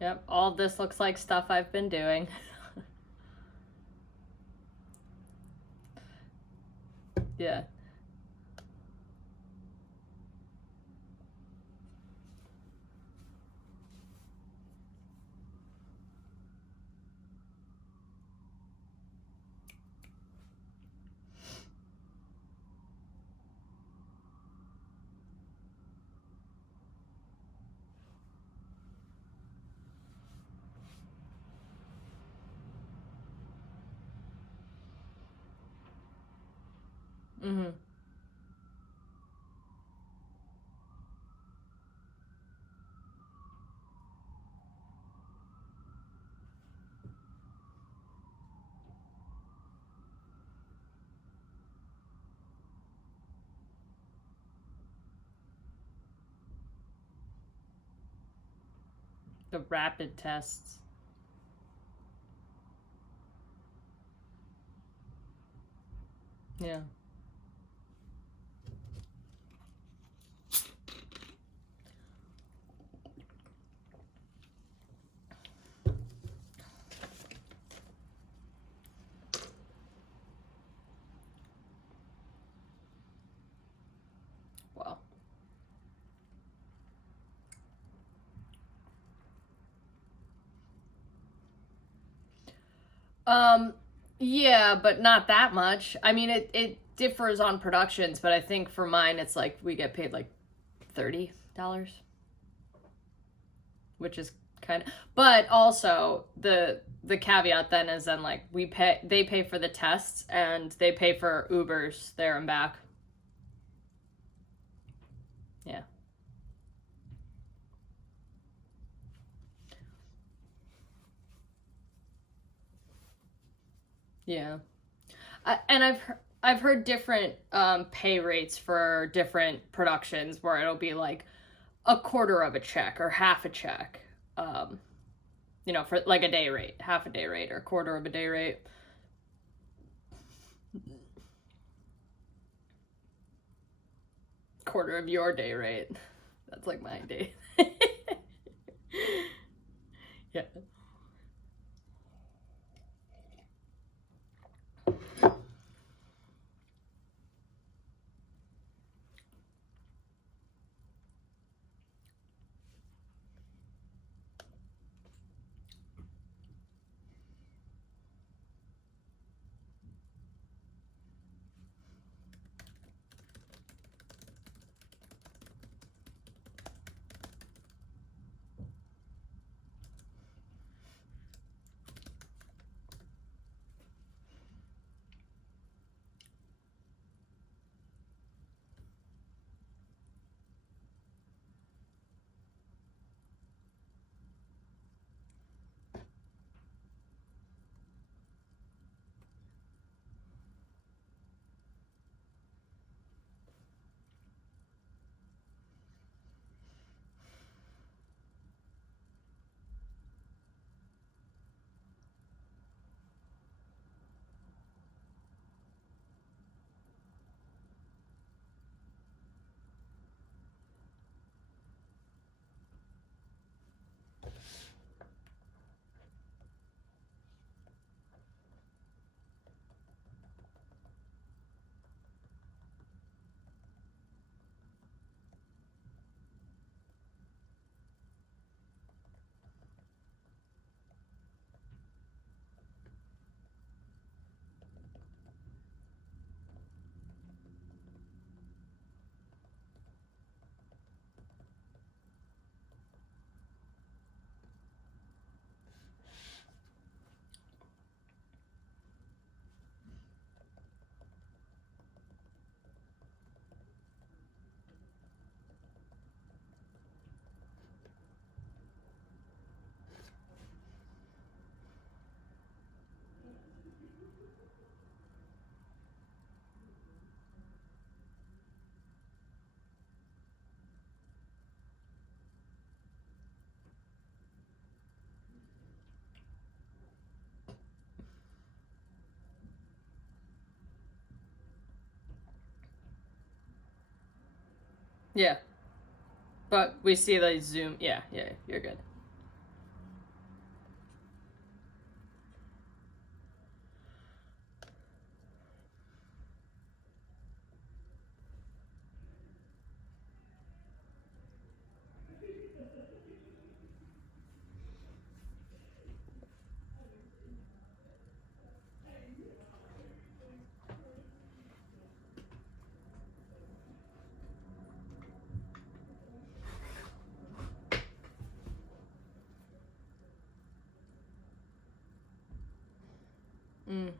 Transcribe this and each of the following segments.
Yep, all this looks like stuff I've been doing. Yeah. Mm-hmm. The rapid tests. Yeah. Well. Um, yeah, but not that much. I mean, it differs on productions, but I think for mine, it's like we get paid like $30, which is kind of. But also the caveat then is then like they pay for the tests and they pay for Ubers there and back. Yeah. Yeah. And I've heard different pay rates for different productions where it'll be like a quarter of a check or half a check. Um, for like a day rate, half a day rate or a quarter of a day rate. Quarter of your day rate. That's like my day. Yeah. Yeah. But we see the Zoom. Yeah, yeah, you're good. Mm.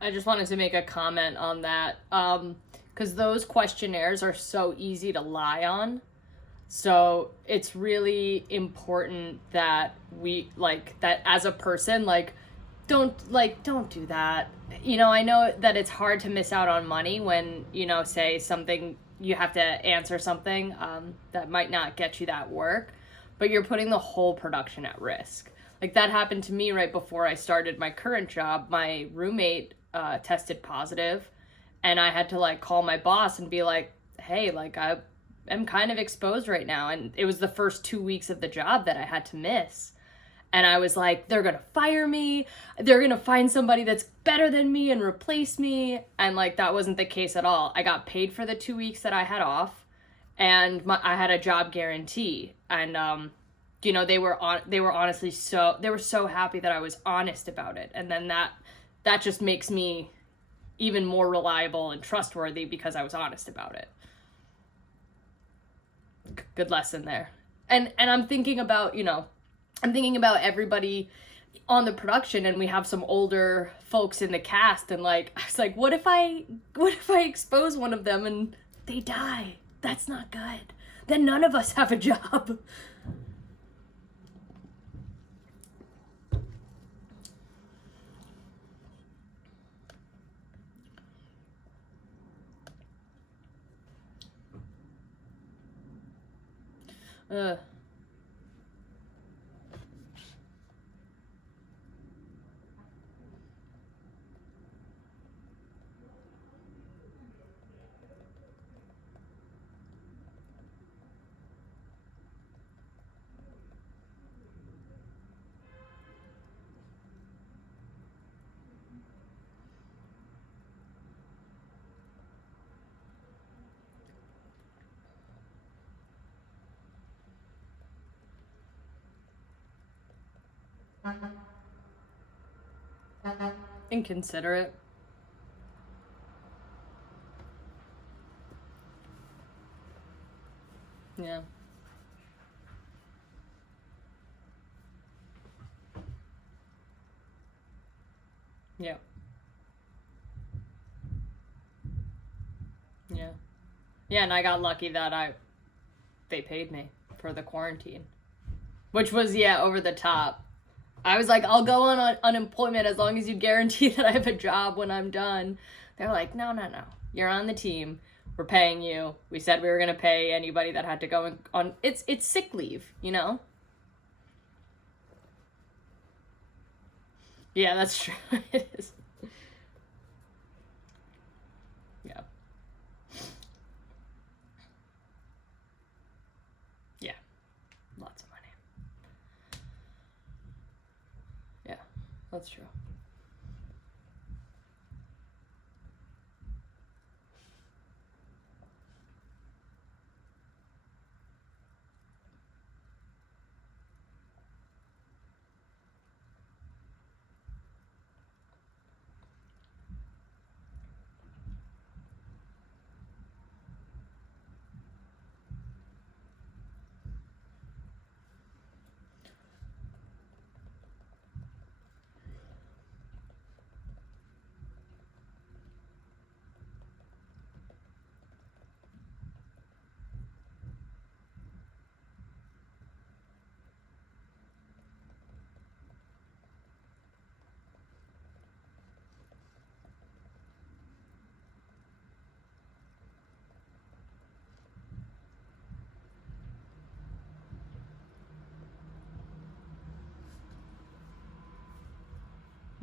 I just wanted to make a comment on that. Because those questionnaires are so easy to lie on. So it's really important that we, like, that as a person, don't do that. I know that it's hard to miss out on money when, say something, you have to answer something that might not get you that work, but you're putting the whole production at risk. Like, that happened to me right before I started my current job. My roommate tested positive, and I had to, like, call my boss and be like, hey, like, I'm kind of exposed right now. And it was the first 2 weeks of the job that I had to miss. And I was like, they're going to fire me. They're going to find somebody that's better than me and replace me. And, like, that wasn't the case at all. I got paid for the 2 weeks that I had off, and I had a job guarantee. And, they were honestly they were so happy that I was honest about it. And then that just makes me even more reliable and trustworthy because I was honest about it. Good lesson there. And I'm thinking about, everybody on the production, and we have some older folks in the cast, and, like, I was like, what if I expose one of them and they die? That's not good. Then none of us have a job. uh Inconsiderate. Yeah. Yeah. Yeah. Yeah, and I got lucky that they paid me for the quarantine, which was, yeah, over the top. I was like, I'll go on unemployment as long as you guarantee that I have a job when I'm done. They're like, no, no, no. You're on the team. We're paying you. We said we were going to pay anybody that had to go on. It's sick leave, Yeah, that's true. It is. Yeah. Yeah. Lots of money. Yeah, that's true.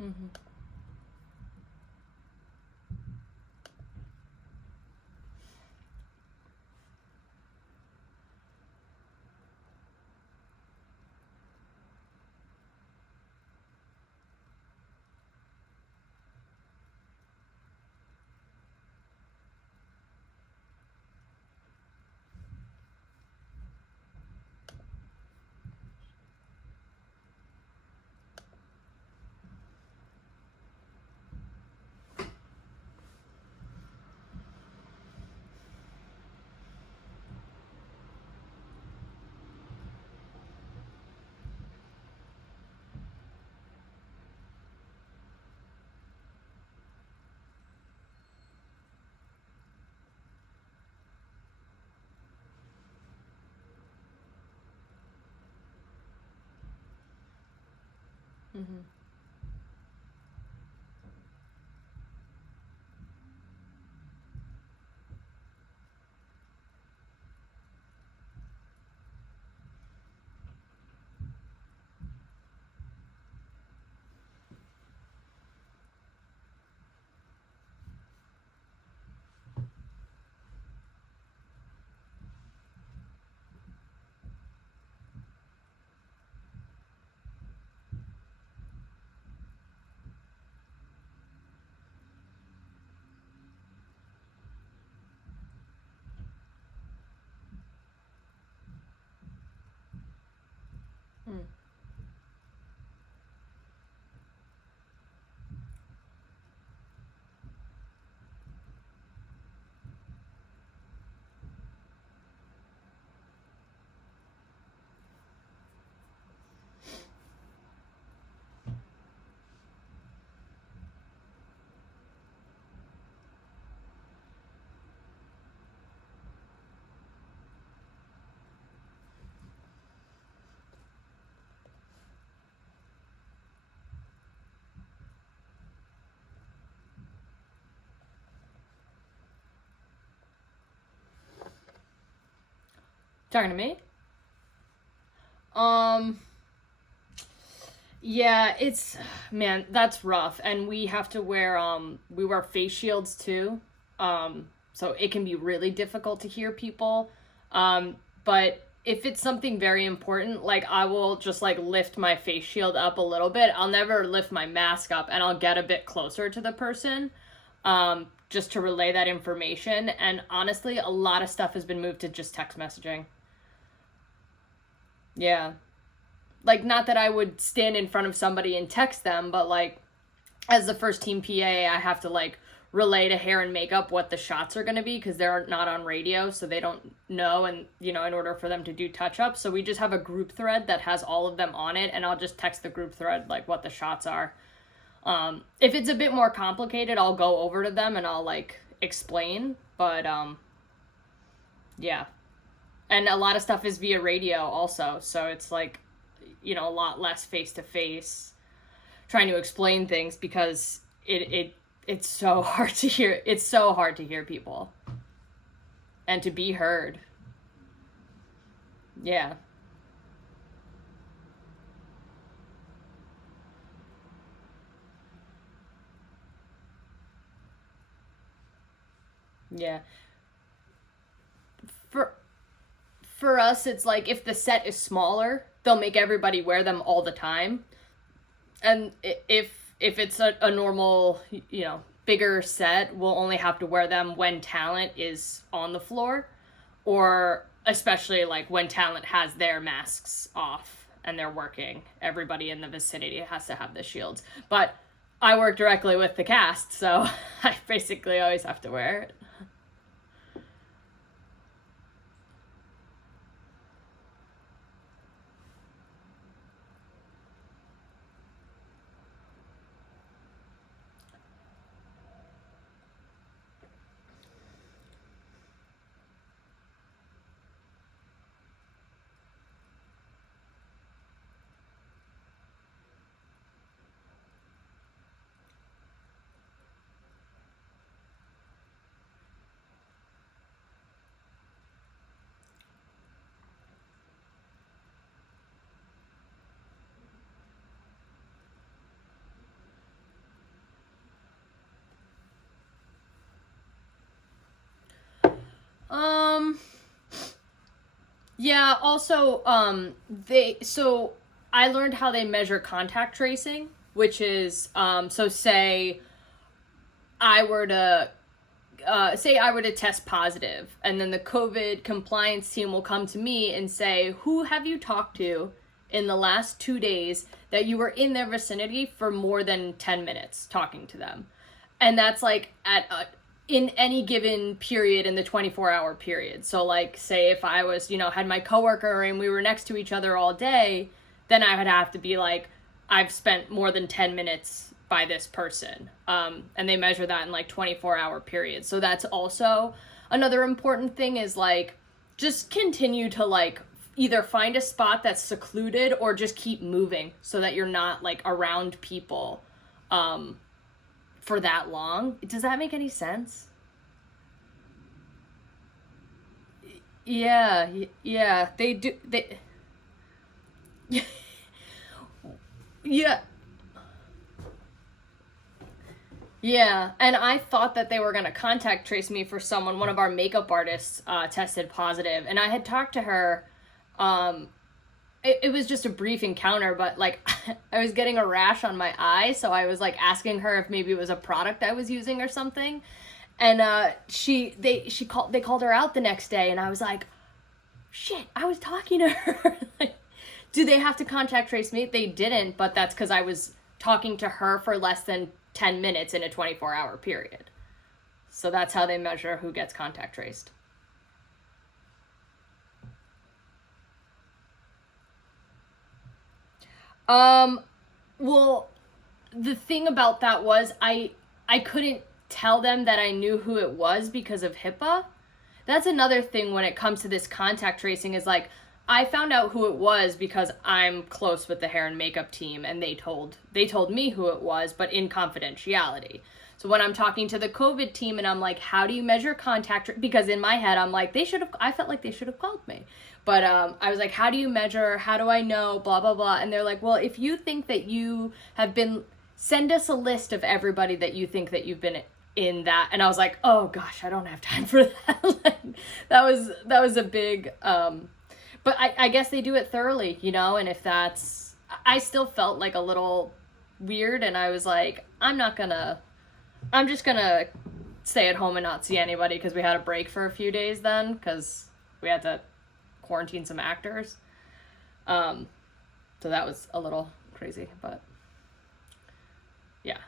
Mm-hmm. Mm-hmm. Mm. Talking to me? Um, yeah, it's man, that's rough. And we have to wear we wear face shields too. So it can be really difficult to hear people. But if it's something very important, like I will just like lift my face shield up a little bit. I'll never lift my mask up and I'll get a bit closer to the person. Just to relay that information. And honestly, a lot of stuff has been moved to just text messaging. Yeah. Like, not that I would stand in front of somebody and text them, but like, as the first team PA, I have to like relay to hair and makeup what the shots are going to be because they're not on radio, so they don't know. And, you know, in order for them to do touch ups. So we just have a group thread that has all of them on it, and I'll just text the group thread like what the shots are. If it's a bit more complicated, I'll go over to them and I'll like explain. But yeah. And a lot of stuff is via radio also, so it's like, you know, a lot less face to face trying to explain things because it's so hard to hear. It's so hard to hear people and to be heard. Yeah. Yeah. For for us it's like if the set is smaller, they'll make everybody wear them all the time. And if it's a normal, you know, bigger set, we'll only have to wear them when talent is on the floor, or especially like when talent has their masks off and they're working. Everybody in the vicinity has to have the shields. But I work directly with the cast, so I basically always have to wear it. Um, yeah, also, I learned how they measure contact tracing, which is, so I were to, say I were to test positive, and then the COVID compliance team will come to me and say, who have you talked to in the last 2 days that you were in their vicinity for more than 10 minutes talking to them? And that's like in any given period in the 24-hour period. So like, say if I was, had my coworker and we were next to each other all day, then I would have to be like, I've spent more than 10 minutes by this person. And they measure that in like 24-hour periods. So that's also another important thing, is like, just continue to like either find a spot that's secluded or just keep moving so that you're not like around people for that long. Does that make any sense? Yeah, yeah, they do. Yeah, yeah. And I thought that they were gonna contact trace me for someone. One of our makeup artists tested positive, and I had talked to her. Um, it was just a brief encounter, but like I was getting a rash on my eye, so I was like asking her if maybe it was a product I was using or something. And they called her out the next day, and I was like, shit, I was talking to her. Like, do they have to contact trace me? They didn't, but that's because I was talking to her for less than 10 minutes in a 24-hour period. So that's how they measure who gets contact traced. Um, well, the thing about that was I couldn't tell them that I knew who it was because of HIPAA. That's another thing when it comes to this contact tracing, is like, I found out who it was because I'm close with the hair and makeup team, and they told me who it was, but in confidentiality. So when I'm talking to the COVID team and I'm like, how do you measure because in my head I'm like, I felt like they should have called me. But I was like, how do you measure? How do I know? Blah, blah, blah. And they're like, well, if you think that you have been, send us a list of everybody that you think that you've been in that. And I was like, oh gosh, I don't have time for that. Like, that was a big, but I guess they do it thoroughly, and if I still felt like a little weird, and I was like, I'm just gonna stay at home and not see anybody, because we had a break for a few days then, because we had to quarantine some actors. So that was a little crazy, but yeah.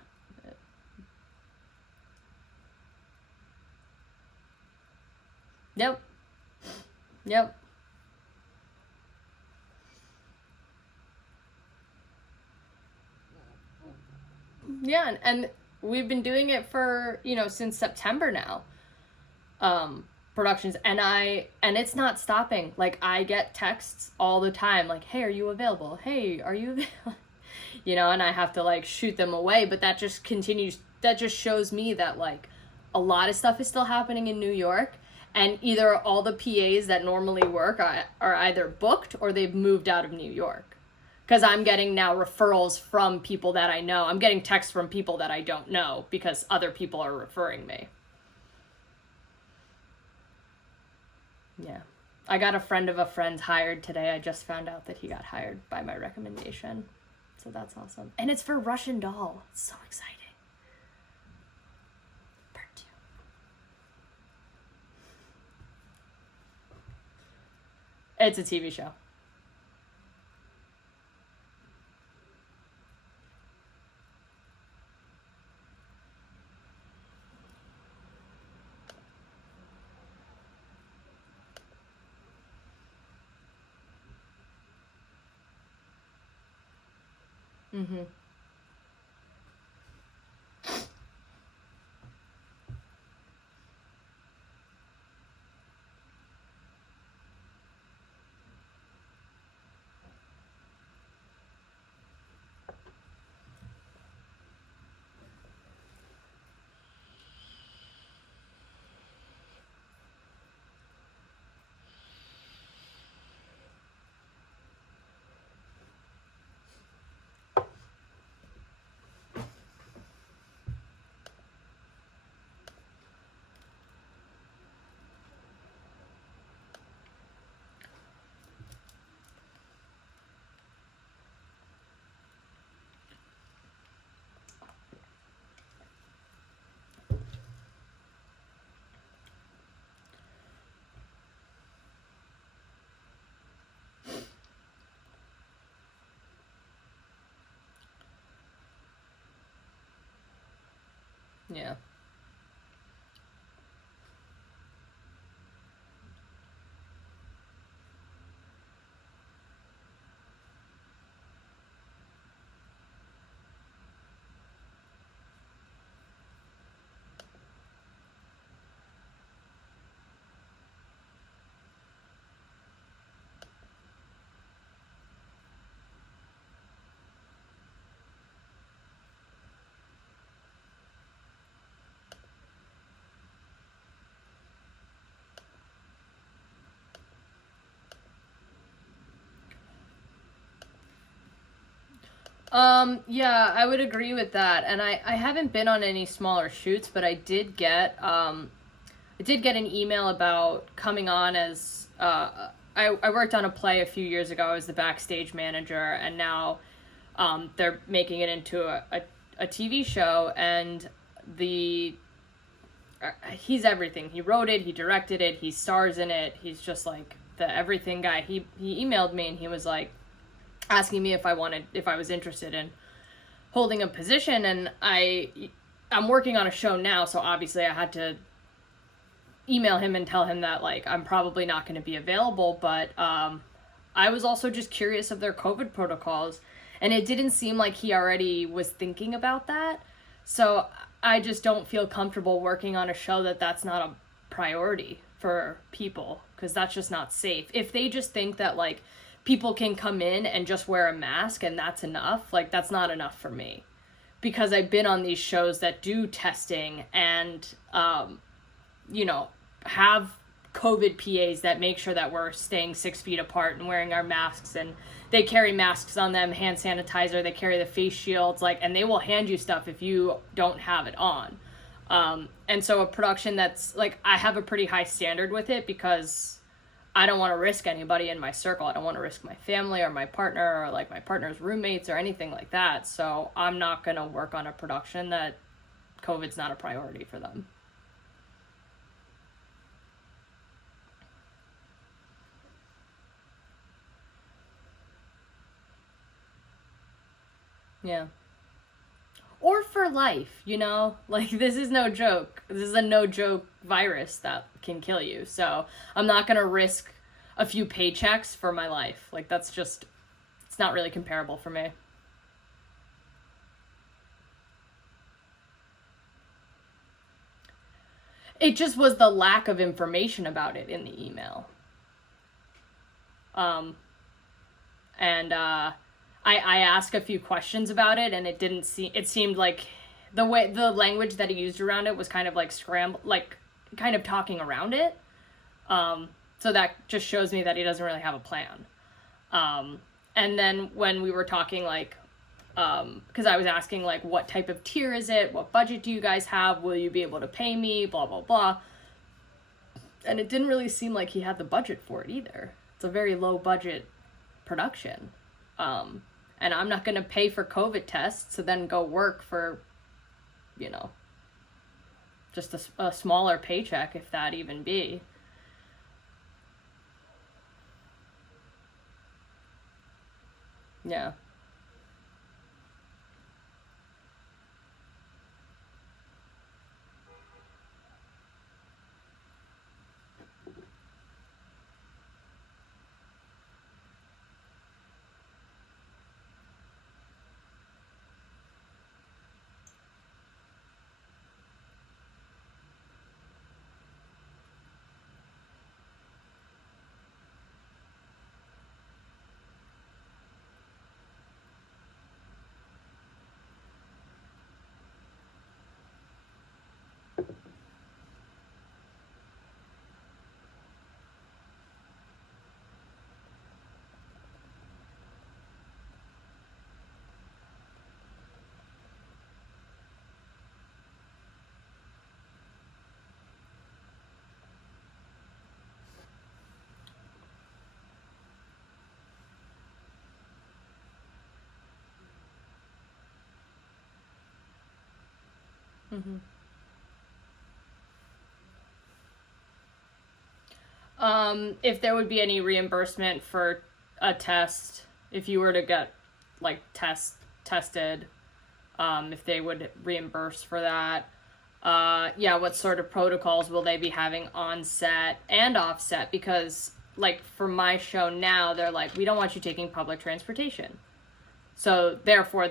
Yep. Yep. Yeah, and we've been doing it for, since September now. Productions, and it's not stopping. Like, I get texts all the time like, "Hey, are you available? Hey, are you available?" And I have to like shoot them away, but that just shows me that like a lot of stuff is still happening in New York, and either all the PAs that normally work are either booked or they've moved out of New York. Because I'm getting now referrals from people that I know. I'm getting texts from people that I don't know because other people are referring me. Yeah. I got a friend of a friend's hired today. I just found out that he got hired by my recommendation. So that's awesome. And it's for Russian Doll. It's so exciting. Part two. It's a TV show. Mm-hmm. Yeah. Yeah, I would agree with that. And I haven't been on any smaller shoots, but I did get an email about coming on as I worked on a play a few years ago. I was the backstage manager, and now they're making it into a TV show, and the he's everything. He wrote it, he directed it, he stars in it. He's just like the everything guy. He emailed me and he was like asking me if I was interested in holding a position, and I'm working on a show now, so obviously I had to email him and tell him that like I'm probably not going to be available, but I was also just curious of their COVID protocols, and it didn't seem like he already was thinking about that. So I just don't feel comfortable working on a show that's not a priority for people, because that's just not safe. If they just think that like people can come in and just wear a mask and that's enough, like that's not enough for me, because I've been on these shows that do testing and you know, have COVID PAs that make sure that we're staying 6 feet apart and wearing our masks, and they carry masks on them, hand sanitizer, they carry the face shields, like, and they will hand you stuff if you don't have it on. And so a production that's like, I have a pretty high standard with it because I don't want to risk anybody in my circle. I don't want to risk my family or my partner or like my partner's roommates or anything like that. So I'm not going to work on a production that COVID's not a priority for them. Yeah. Or for life, you know? Like, this is no joke. This is a no joke virus that can kill you. So I'm not going to risk a few paychecks for my life. Like, that's just, it's not really comparable for me. It just was the lack of information about it in the email. Um, and I asked a few questions about it, and it seemed like the language that he used around it was kind of like scramble, like kind of talking around it. So that just shows me that he doesn't really have a plan. And then when we were talking, like, because I was asking, like, what type of tier is it? What budget do you guys have? Will you be able to pay me? Blah, blah, blah. And it didn't really seem like he had the budget for it either. It's a very low budget production. Um, and I'm not going to pay for COVID tests to then go work for, you know, just a smaller paycheck, if that even be. Yeah. Mm-hmm. If there would be any reimbursement for a test, if you were to get like tested, if they would reimburse for that. Yeah, what sort of protocols will they be having on set and off set? Because, like, for my show now, they're like, we don't want you taking public transportation. So, therefore,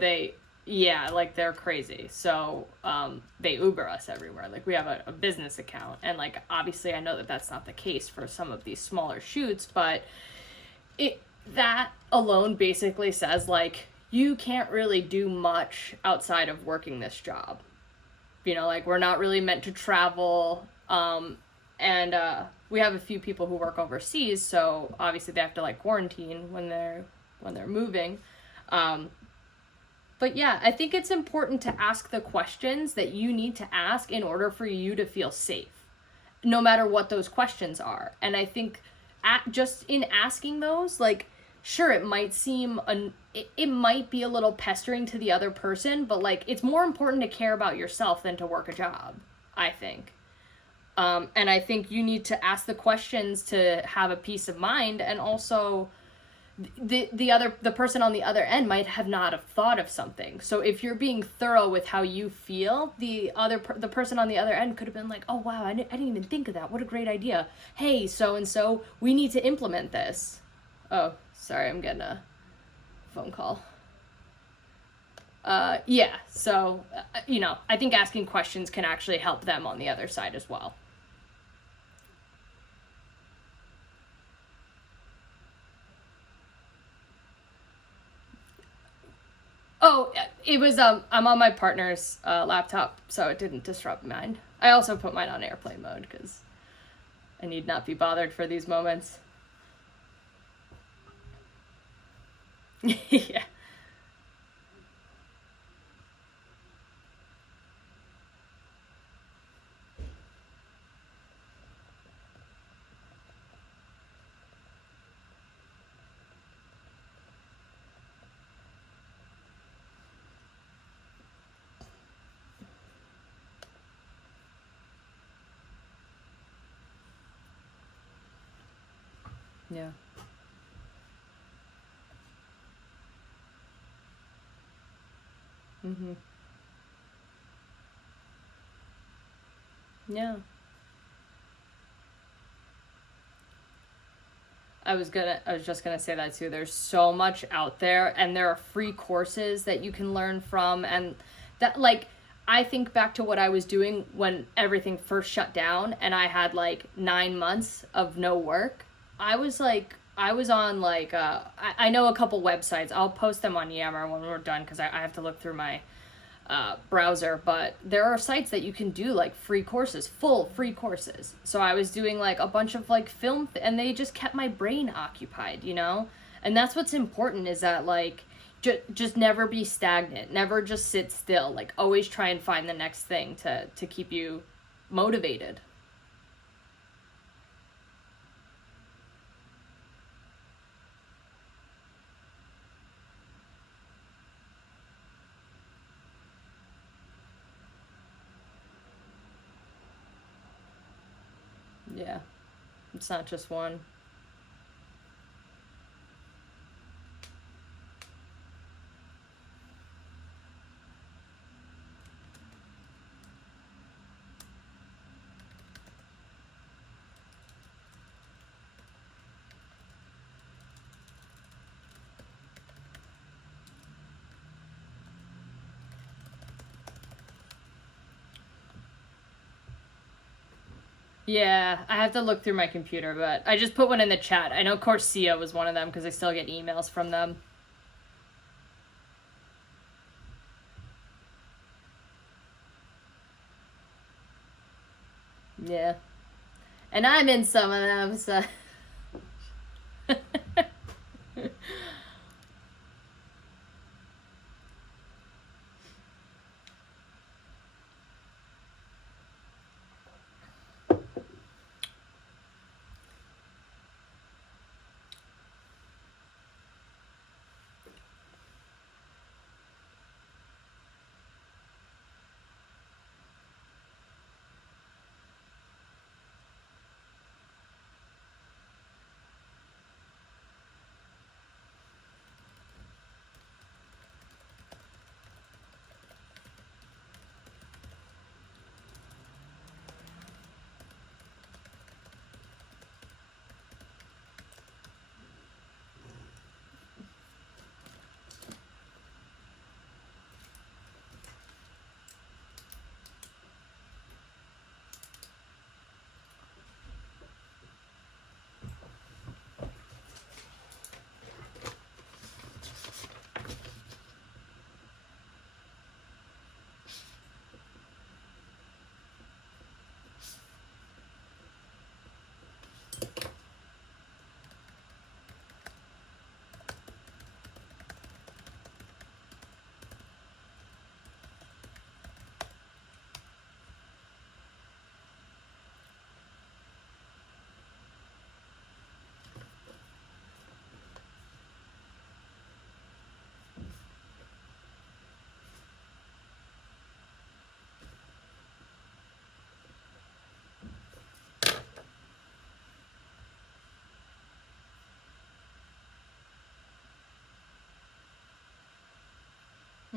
yeah, like, they're crazy. So, they Uber us everywhere. Like, we have a business account. And, like, obviously, I know that that's not the case for some of these smaller shoots, but that alone basically says, like, you can't really do much outside of working this job. You know, like, we're not really meant to travel. And we have a few people who work overseas, so obviously they have to, like, quarantine when they're moving. But yeah, I think it's important to ask the questions that you need to ask in order for you to feel safe, no matter what those questions are. And I think just in asking those, like, sure, it might seem it might be a little pestering to the other person, but, like, it's more important to care about yourself than to work a job, I think. And I think you need to ask the questions to have a peace of mind, and also the person on the other end might have not have thought of something. So if you're being thorough with how you feel, the person on the other end could have been like, oh wow, I didn't even think of that, what a great idea, hey, so and so, we need to implement this. Oh, sorry, I'm getting a phone call. Yeah, so I think asking questions can actually help them on the other side as well. Oh, it was I'm on my partner's laptop, so it didn't disrupt mine. I also put mine on airplane mode because I need not be bothered for these moments. Yeah. Yeah. Mhm. Yeah. I was just gonna say that too. There's so much out there, and there are free courses that you can learn from, and that, like, I think back to what I was doing when everything first shut down, and I had like 9 months of no work. I was on, like, I know a couple websites. I'll post them on Yammer when we're done because I have to look through my browser, but there are sites that you can do, like, free courses, full free courses. So I was doing, like, a bunch of, like, and they just kept my brain occupied, you know? And that's what's important, is that, like, just never be stagnant, never just sit still, like, always try and find the next thing to keep you motivated. Yeah, it's not just one. Yeah, I have to look through my computer, but I just put one in the chat. I know Corsia was one of them because I still get emails from them. Yeah. And I'm in some of them, so.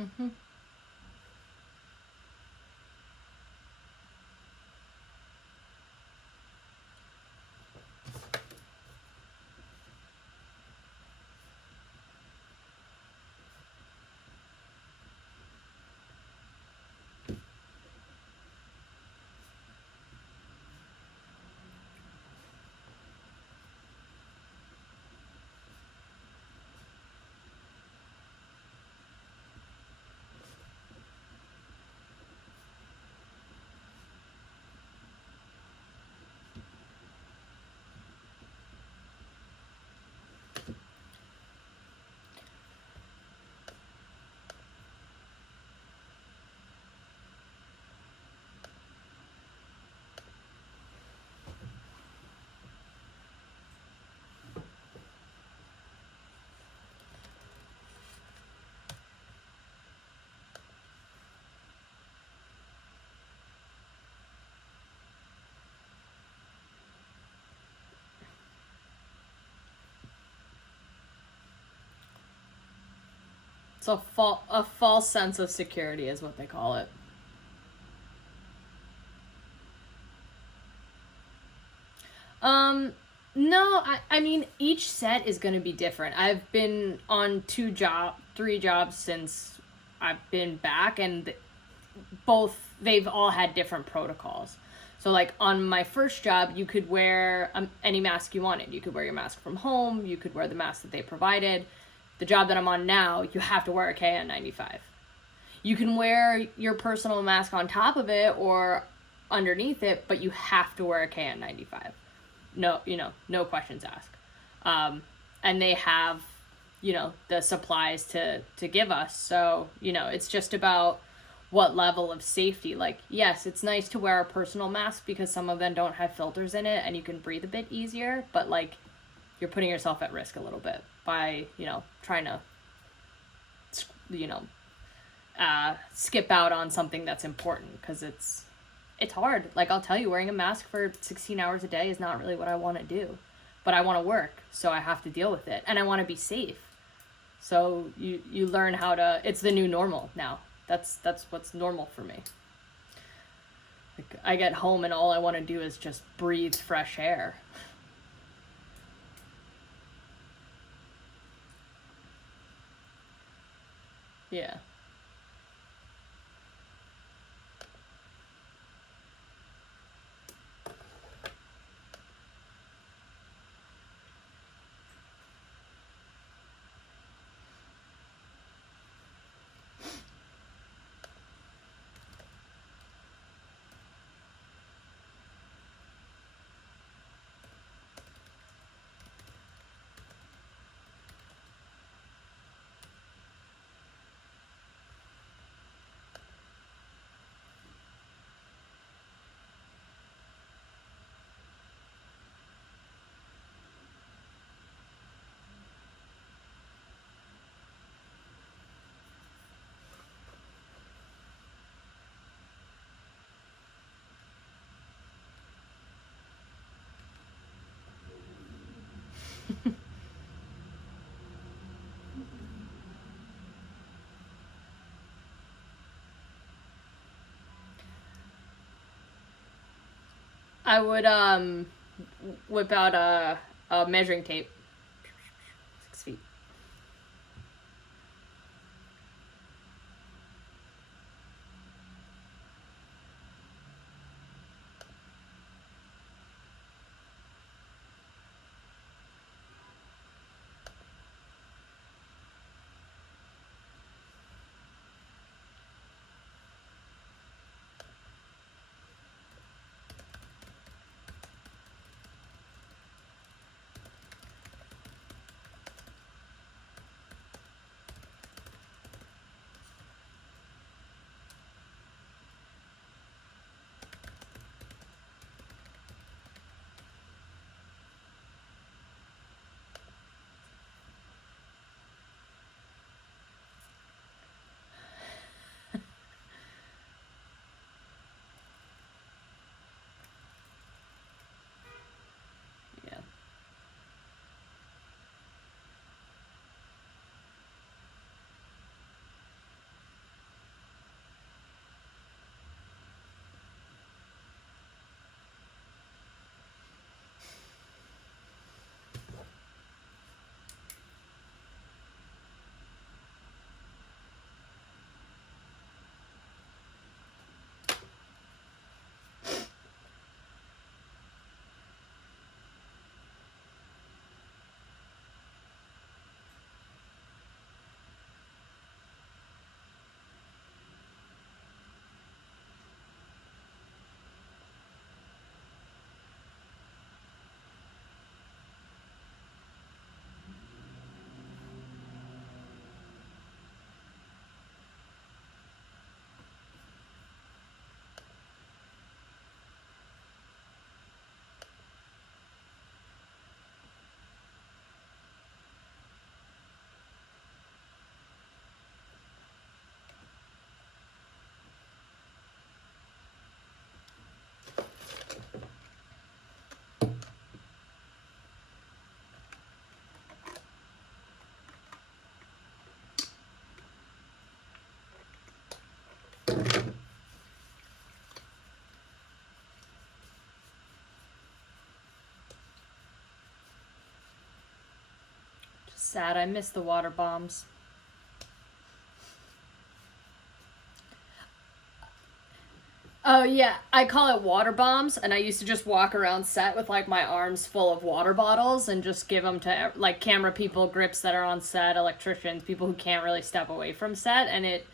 Mm-hmm. So a false sense of security is what they call it. Um, no, I mean each set is going to be different. I've been on three jobs since I've been back, and they've all had different protocols. So like on my first job, you could wear any mask you wanted. You could wear your mask from home. You could wear the mask that they provided. The job that I'm on now, you have to wear a KN95. You can wear your personal mask on top of it or underneath it, but you have to wear a KN95. No, no questions asked. And they have, the supplies to give us. So, it's just about what level of safety. Like, yes, it's nice to wear a personal mask because some of them don't have filters in it and you can breathe a bit easier, but like you're putting yourself at risk a little bit by, trying to, skip out on something that's important because it's hard. Like, I'll tell you, wearing a mask for 16 hours a day is not really what I want to do, but I want to work, so I have to deal with it, and I want to be safe. So you learn how to. It's the new normal now. That's what's normal for me. Like, I get home and all I want to do is just breathe fresh air. Yeah. I would whip out a measuring tape. 6 feet. Just sad. I miss the water bombs. Oh yeah, I call it water bombs, and I used to just walk around set with like my arms full of water bottles and just give them to like camera people, grips that are on set, electricians, people who can't really step away from set, and it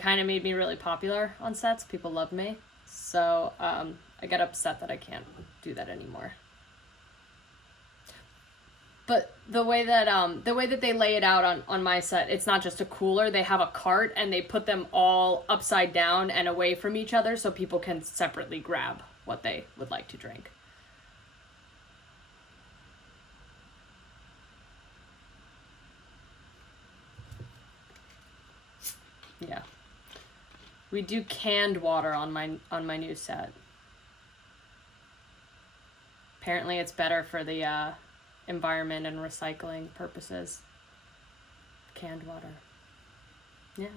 kind of made me really popular on sets. People loved me, so I get upset that I can't do that anymore. But the way that they lay it out on my set, it's not just a cooler. They have a cart and they put them all upside down and away from each other so people can separately grab what they would like to drink. Yeah. We do canned water on my new set. Apparently it's better for the environment and recycling purposes. Canned water. Yeah.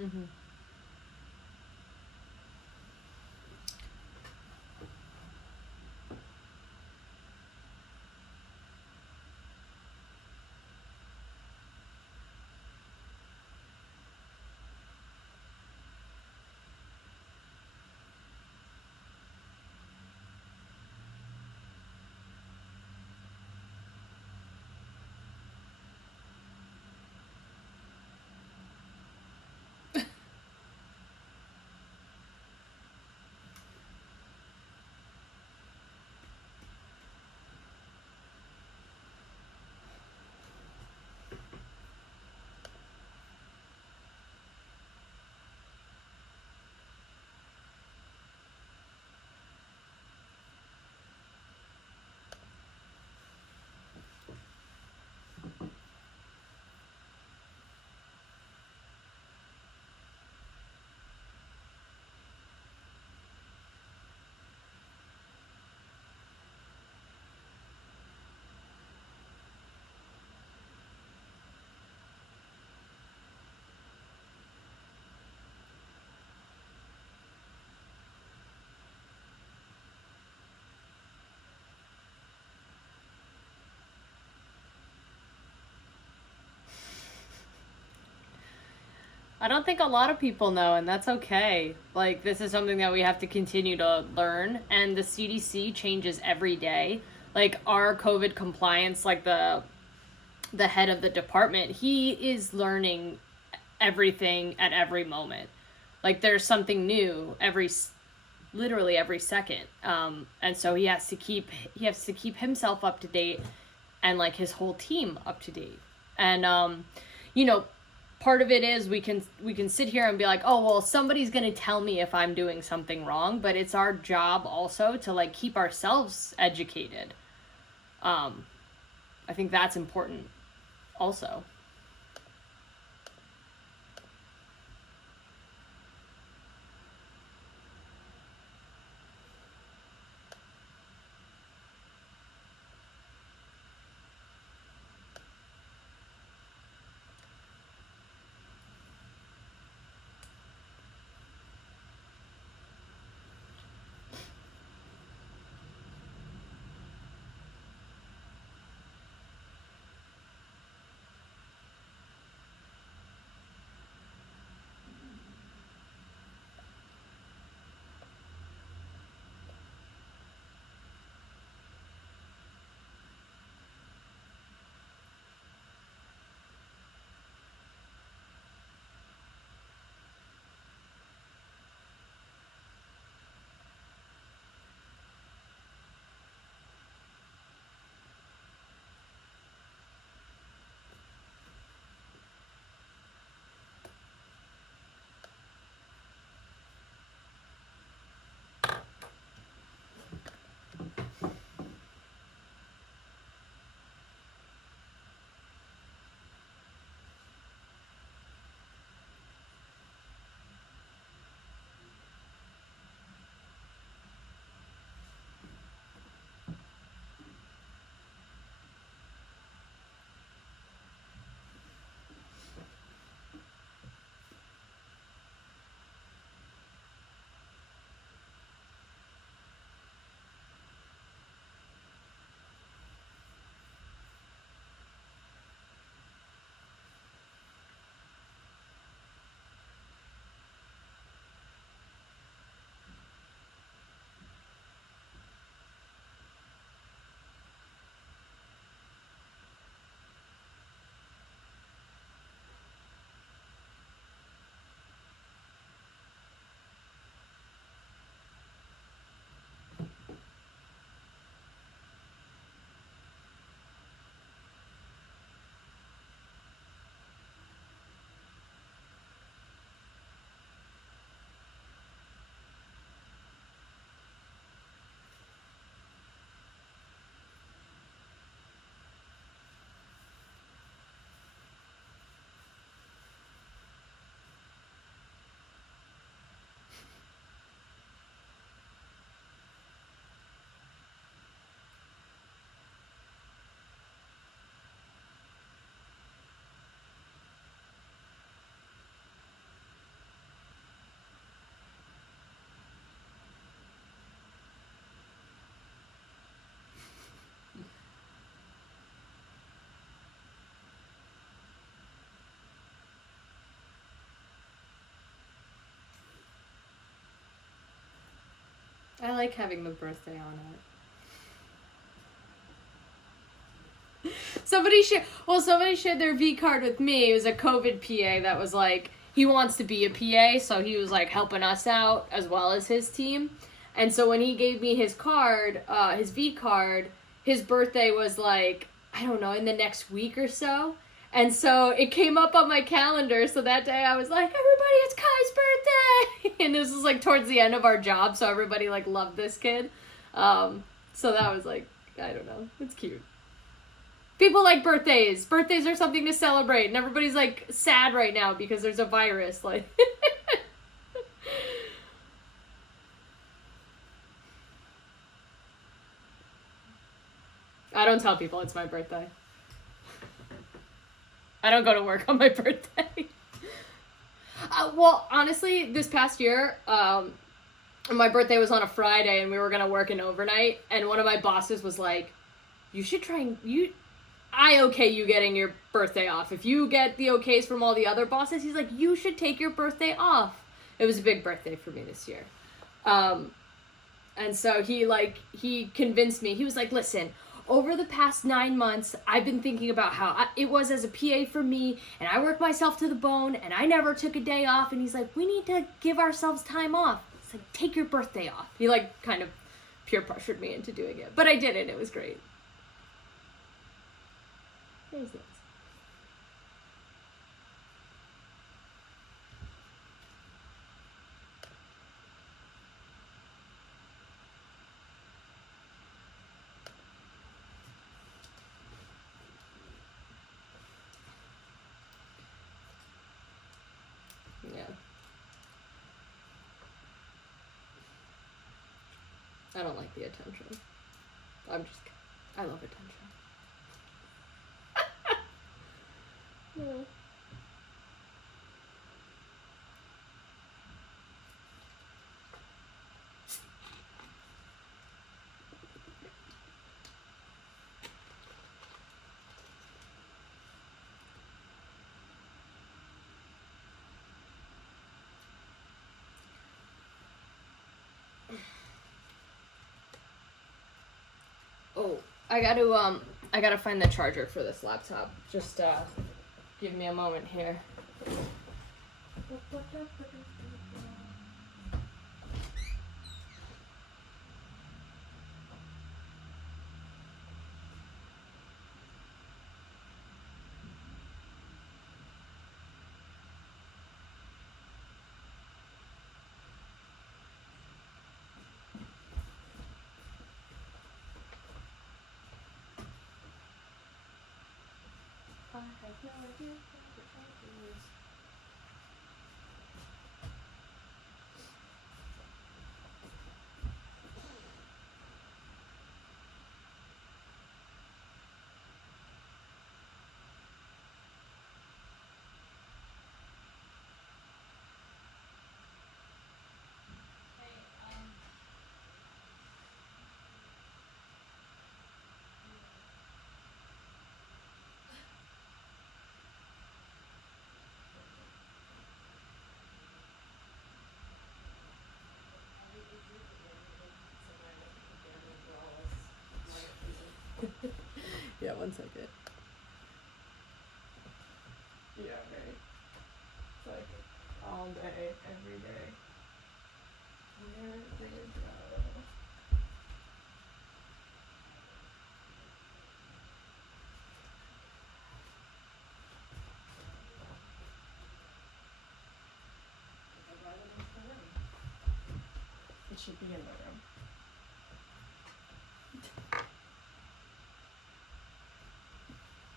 Mm-hmm. I don't think a lot of people know, and that's okay. Like, this is something that we have to continue to learn, and the CDC changes every day. Like, our COVID compliance, like the head of the department, he is learning everything at every moment. Like, there's something new literally every second. And so he has to keep himself up to date, and like his whole team up to date. And you know, part of it is we can sit here and be like, oh well, somebody's gonna tell me if I'm doing something wrong, but it's our job also to like keep ourselves educated. I think that's important also. I like having the birthday on it. Somebody shared their V card with me. It was a COVID PA that was like, he wants to be a PA, so he was like helping us out as well as his team. And so when he gave me his card, his V card, his birthday was like, I don't know, in the next week or so. And so it came up on my calendar. So that day I was like, everybody, it's Kai's birthday. And this was like towards the end of our job. So everybody like loved this kid. So that was like, I don't know. It's cute. People like birthdays. Birthdays are something to celebrate. And everybody's like sad right now because there's a virus. Like, I don't tell people it's my birthday. I don't go to work on my birthday. Well, honestly, this past year, my birthday was on a Friday and we were going to work an overnight. And one of my bosses was like, you should try and... I okay you getting your birthday off. If you get the okays from all the other bosses, he's like, you should take your birthday off. It was a big birthday for me this year. And so he convinced me. He was like, listen... Over the past 9 months, I've been thinking about how it was as a PA for me, and I worked myself to the bone, and I never took a day off, and he's like, we need to give ourselves time off. It's like, take your birthday off. He like kind of peer pressured me into doing it, but I did it. It was great. It was nice. Yeah. I don't like the attention. I love attention. Yeah. Oh, I gotta find the charger for this laptop. Just give me a moment here. I have no idea what the charger is. Yeah, 1 second. Yeah, right. It's like all day, every day. Where did it go? It should be in the room.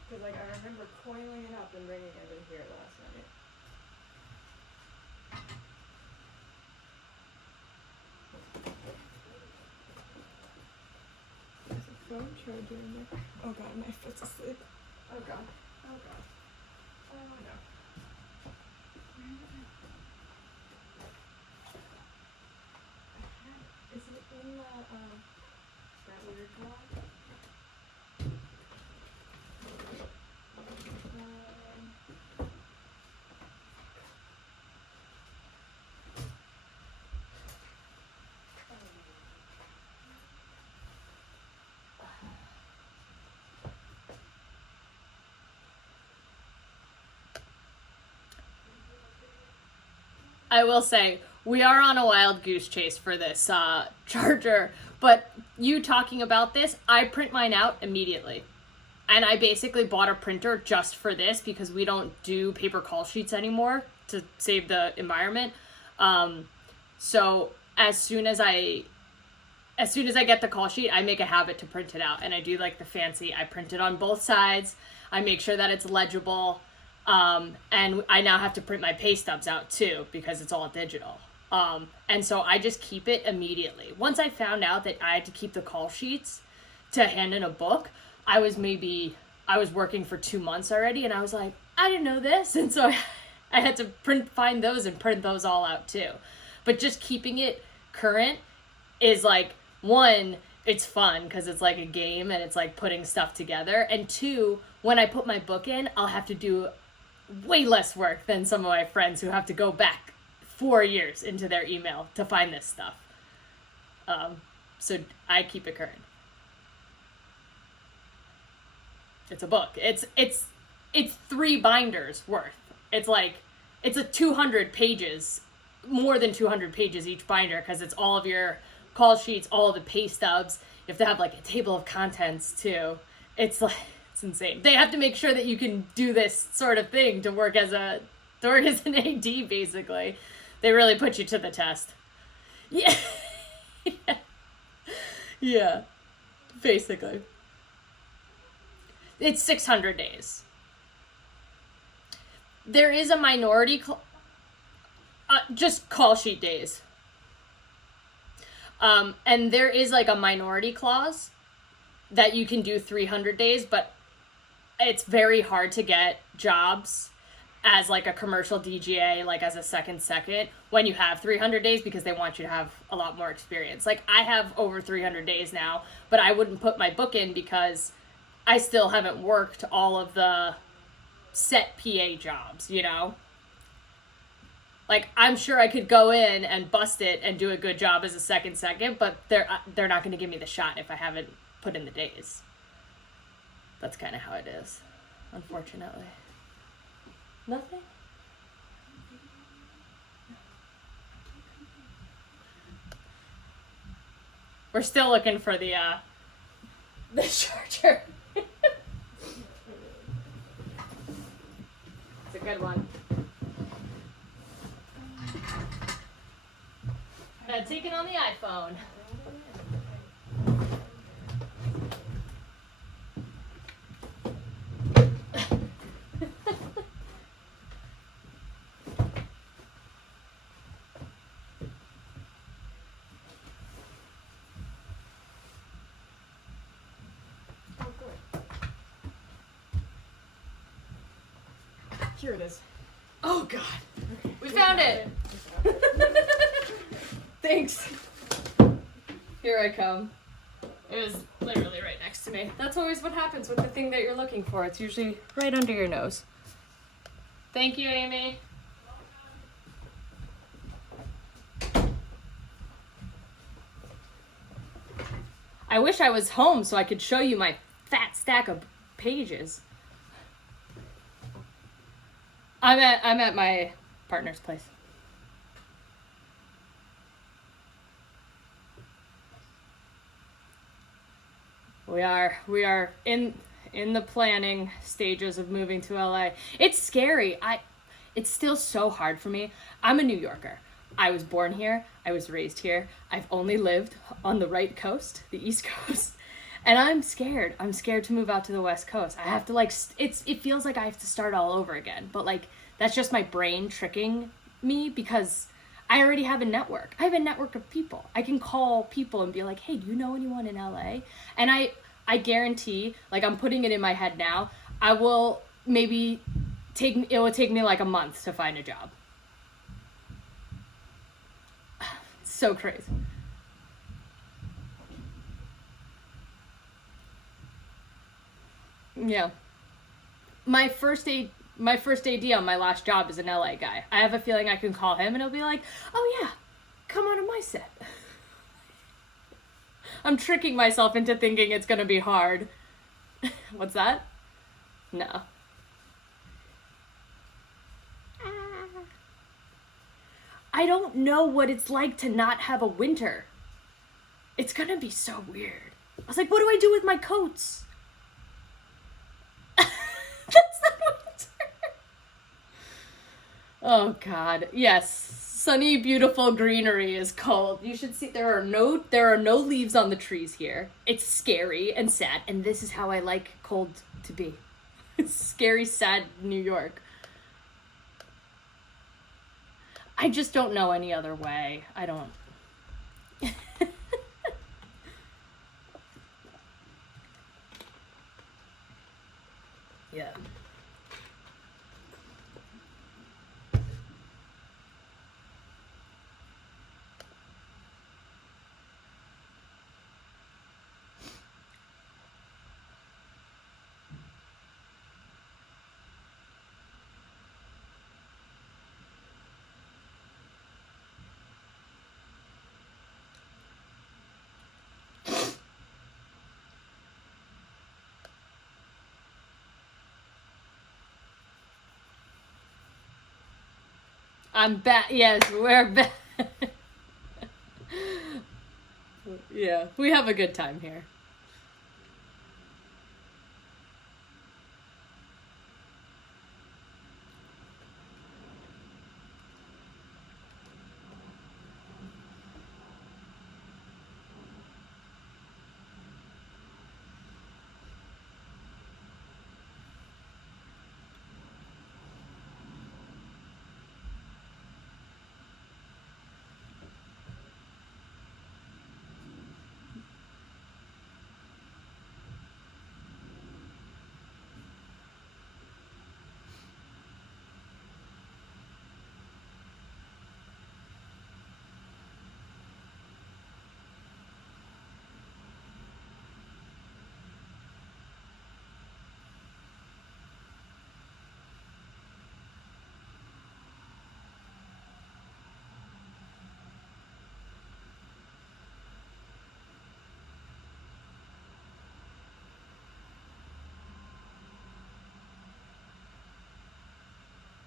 Because, like, I remember coiling it up and bringing it in here last night. There's a phone charger in there. Oh god, my foot's asleep. Oh god. Oh god. Oh no. Is it in that weird drawer? I will say, we are on a wild goose chase for this charger, but you talking about this, I print mine out immediately. And I basically bought a printer just for this because we don't do paper call sheets anymore to save the environment. So as soon as I get the call sheet, I make a habit to print it out. And I do like the fancy, I print it on both sides. I make sure that it's legible. And I now have to print my pay stubs out too because it's all digital. And so I just keep it immediately. Once I found out that I had to keep the call sheets to hand in a book, I was working for 2 months already, and I was like, I didn't know this. And so I had to find those and print those all out too. But just keeping it current is like, one, it's fun because it's like a game and it's like putting stuff together. And two, when I put my book in, I'll have to do way less work than some of my friends who have to go back 4 years into their email to find this stuff. So I keep it current. It's a book. It's 3 binders worth. It's a 200 pages, more than 200 pages each binder because it's all of your call sheets, all of the pay stubs. You have to have like a table of contents too. It's insane. They have to make sure that you can do this sort of thing to work as an AD basically. They really put you to the test. Yeah. Yeah. Basically. It's 600 days. There is a minority, just call sheet days. And there is like a minority clause that you can do 300 days, but it's very hard to get jobs as like a commercial DGA, like as a second when you have 300 days because they want you to have a lot more experience. Like I have over 300 days now, but I wouldn't put my book in because I still haven't worked all of the set PA jobs, you know? Like, I'm sure I could go in and bust it and do a good job as a second, but they're not going to give me the shot if I haven't put in the days. That's kind of how it is, unfortunately. Nothing? We're still looking for the charger. It's a good one. Take it on the iPhone. Here it is. Oh God. Okay. We found it. Thanks. Here I come. It was literally right next to me. That's always what happens with the thing that you're looking for. It's usually right under your nose. Thank you, Amy. I wish I was home so I could show you my fat stack of pages. I'm at my partner's place. We are in the planning stages of moving to LA. It's scary. It's still so hard for me. I'm a New Yorker. I was born here. I was raised here. I've only lived on the right coast, the East Coast. And I'm scared. I'm scared to move out to the West Coast. I have to it feels like I have to start all over again. But like, that's just my brain tricking me because I already have a network. I have a network of people. I can call people and be like, hey, do you know anyone in LA? And I guarantee, like I'm putting it in my head now, it will take me like a month to find a job. So crazy. Yeah. My first AD on my last job is an LA guy. I have a feeling I can call him and he'll be like, oh yeah, come on to my set. I'm tricking myself into thinking it's gonna be hard. What's that? No. I don't know what it's like to not have a winter. It's gonna be so weird. I was like, what do I do with my coats? That's not winter. Oh God, yes. Sunny, beautiful greenery is cold. You should see there are no leaves on the trees here. It's scary and sad, and this is how I like cold to be. It's scary, sad New York. I just don't know any other way. I don't. Yeah. I'm back. Yes, we're back. Yeah, we have a good time here.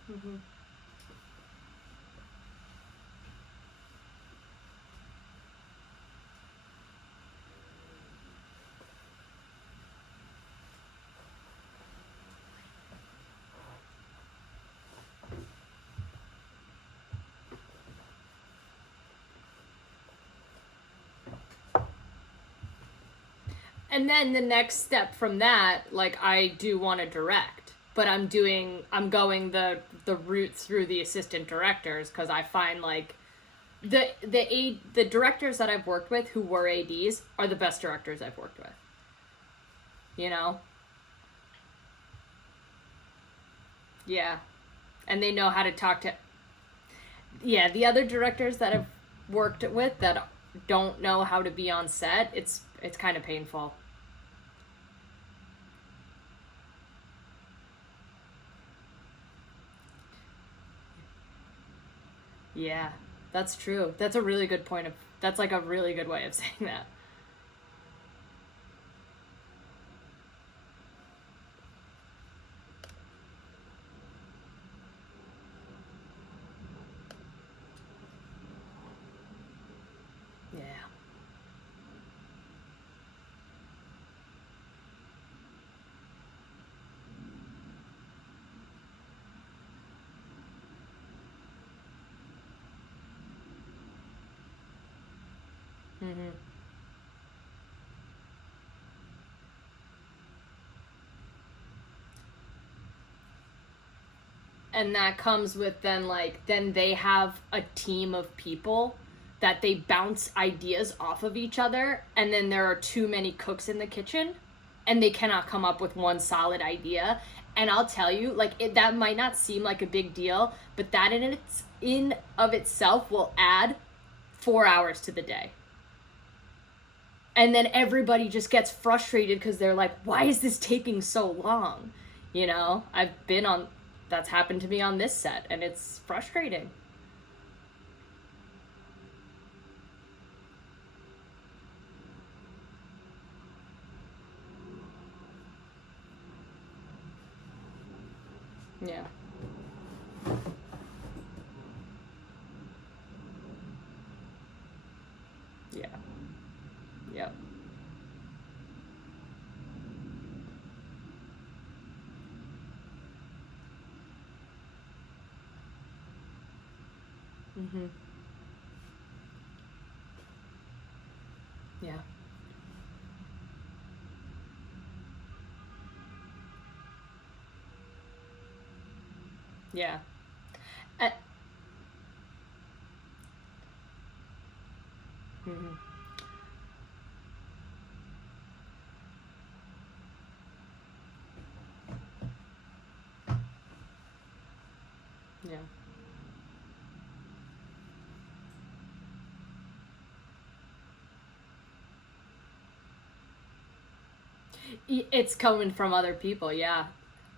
Mm-hmm. And then the next step from that, like I do want to direct, but I'm going the route through the assistant directors because I find like the directors that I've worked with who were ADs are the best directors I've worked with. You know? Yeah. And they know how to talk to yeah, the other directors that I've worked with that don't know how to be on set, it's kind of painful. Yeah, that's true. That's a really good point of. That's like a really good way of saying that. Yeah. Hmm. And that comes with then they have a team of people that they bounce ideas off of each other, and then there are too many cooks in the kitchen, and they cannot come up with one solid idea. And I'll tell you, that might not seem like a big deal, but that in of itself will add 4 hours to the day. And then everybody just gets frustrated because they're like, why is this taking so long? I've been on that's happened to me on this set, and it's frustrating. Yeah. Mm-hmm. Yeah. Yeah. Uh, mm-hmm. Yeah. It's coming from other people, yeah.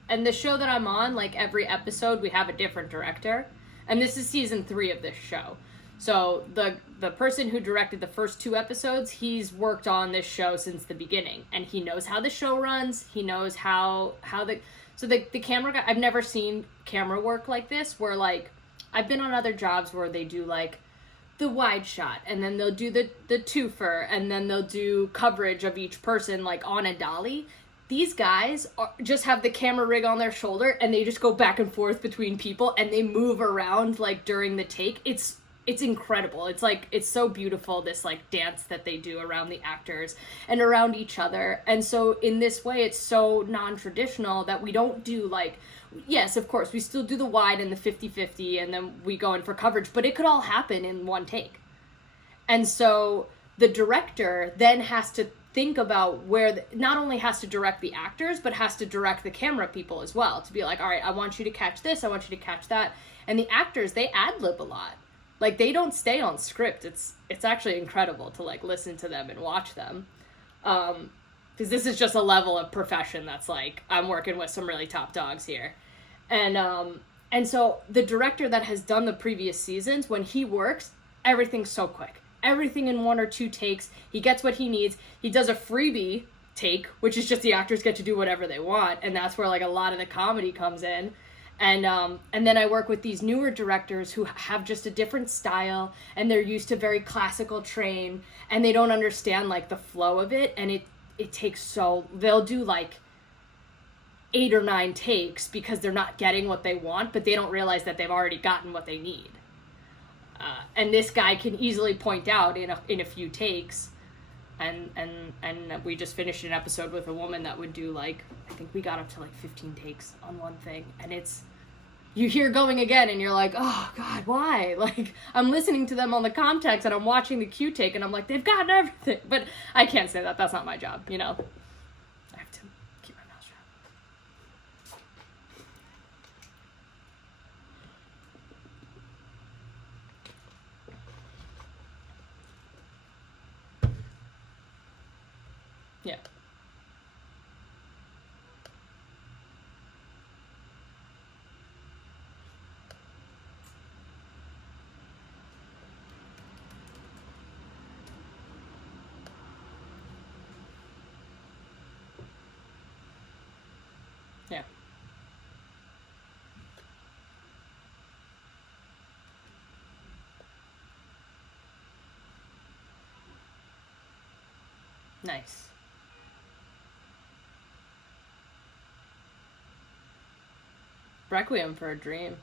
And the show that I'm on, like every episode, we have a different director, and this is season 3 of this show. So the person who directed the first 2 episodes, he's worked on this show since the beginning, and he knows how the show runs. He knows how the so the camera guy. I've never seen camera work like this, where like I've been on other jobs where they do like the wide shot, and then they'll do the twofer, and then they'll do coverage of each person like on a dolly. These guys just have the camera rig on their shoulder, and they just go back and forth between people, and they move around like during the take. It's incredible. It's like it's so beautiful, this like dance that they do around the actors and around each other. And so in this way, it's so non-traditional that we don't do like, yes, of course, we still do the wide and the 50-50, and then we go in for coverage, but it could all happen in one take. And so the director then has to think about not only has to direct the actors, but has to direct the camera people as well, to be like, all right, I want you to catch this, I want you to catch that. And the actors, they ad-lib a lot. Like, they don't stay on script. It's actually incredible to like listen to them and watch them. Because this is just a level of profession that's like, I'm working with some really top dogs here. And so the director that has done the previous seasons, when he works, everything's so quick. Everything in 1 or 2 takes. He gets what he needs. He does a freebie take, which is just the actors get to do whatever they want, and that's where like a lot of the comedy comes in. And then I work with these newer directors who have just a different style, and they're used to very classical train, and they don't understand like the flow of it, and it takes so they'll do like 8 or 9 takes because they're not getting what they want, but they don't realize that they've already gotten what they need. And this guy can easily point out in a few takes, and we just finished an episode with a woman that would do like, I think we got up to like 15 takes on one thing, and it's, you hear going again and you're like, oh god, why? Like, I'm listening to them on the context and I'm watching the cue take and I'm like, they've gotten everything, but I can't say that. That's not my job, you know. I have to keep my mouth shut. Yeah. Yeah. Nice. Requiem for a Dream.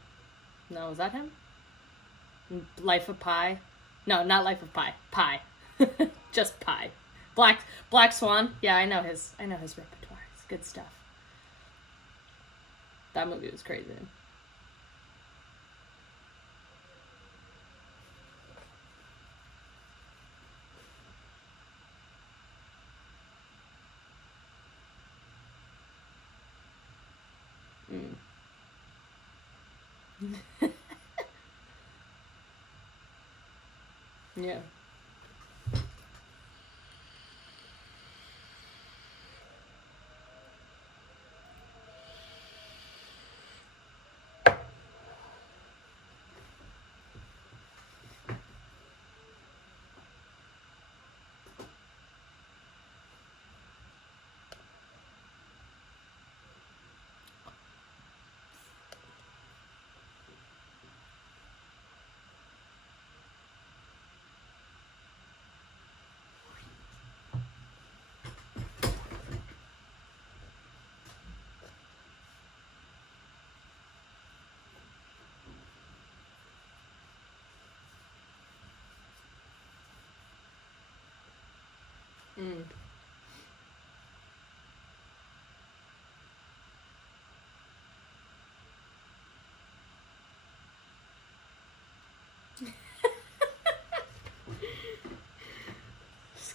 No, was that him? Life of Pi? No, not Life of Pi. Pi. Just Pi. Black Swan. Yeah, I know his repertoire. It's good stuff. That movie was crazy. Mm. Yeah.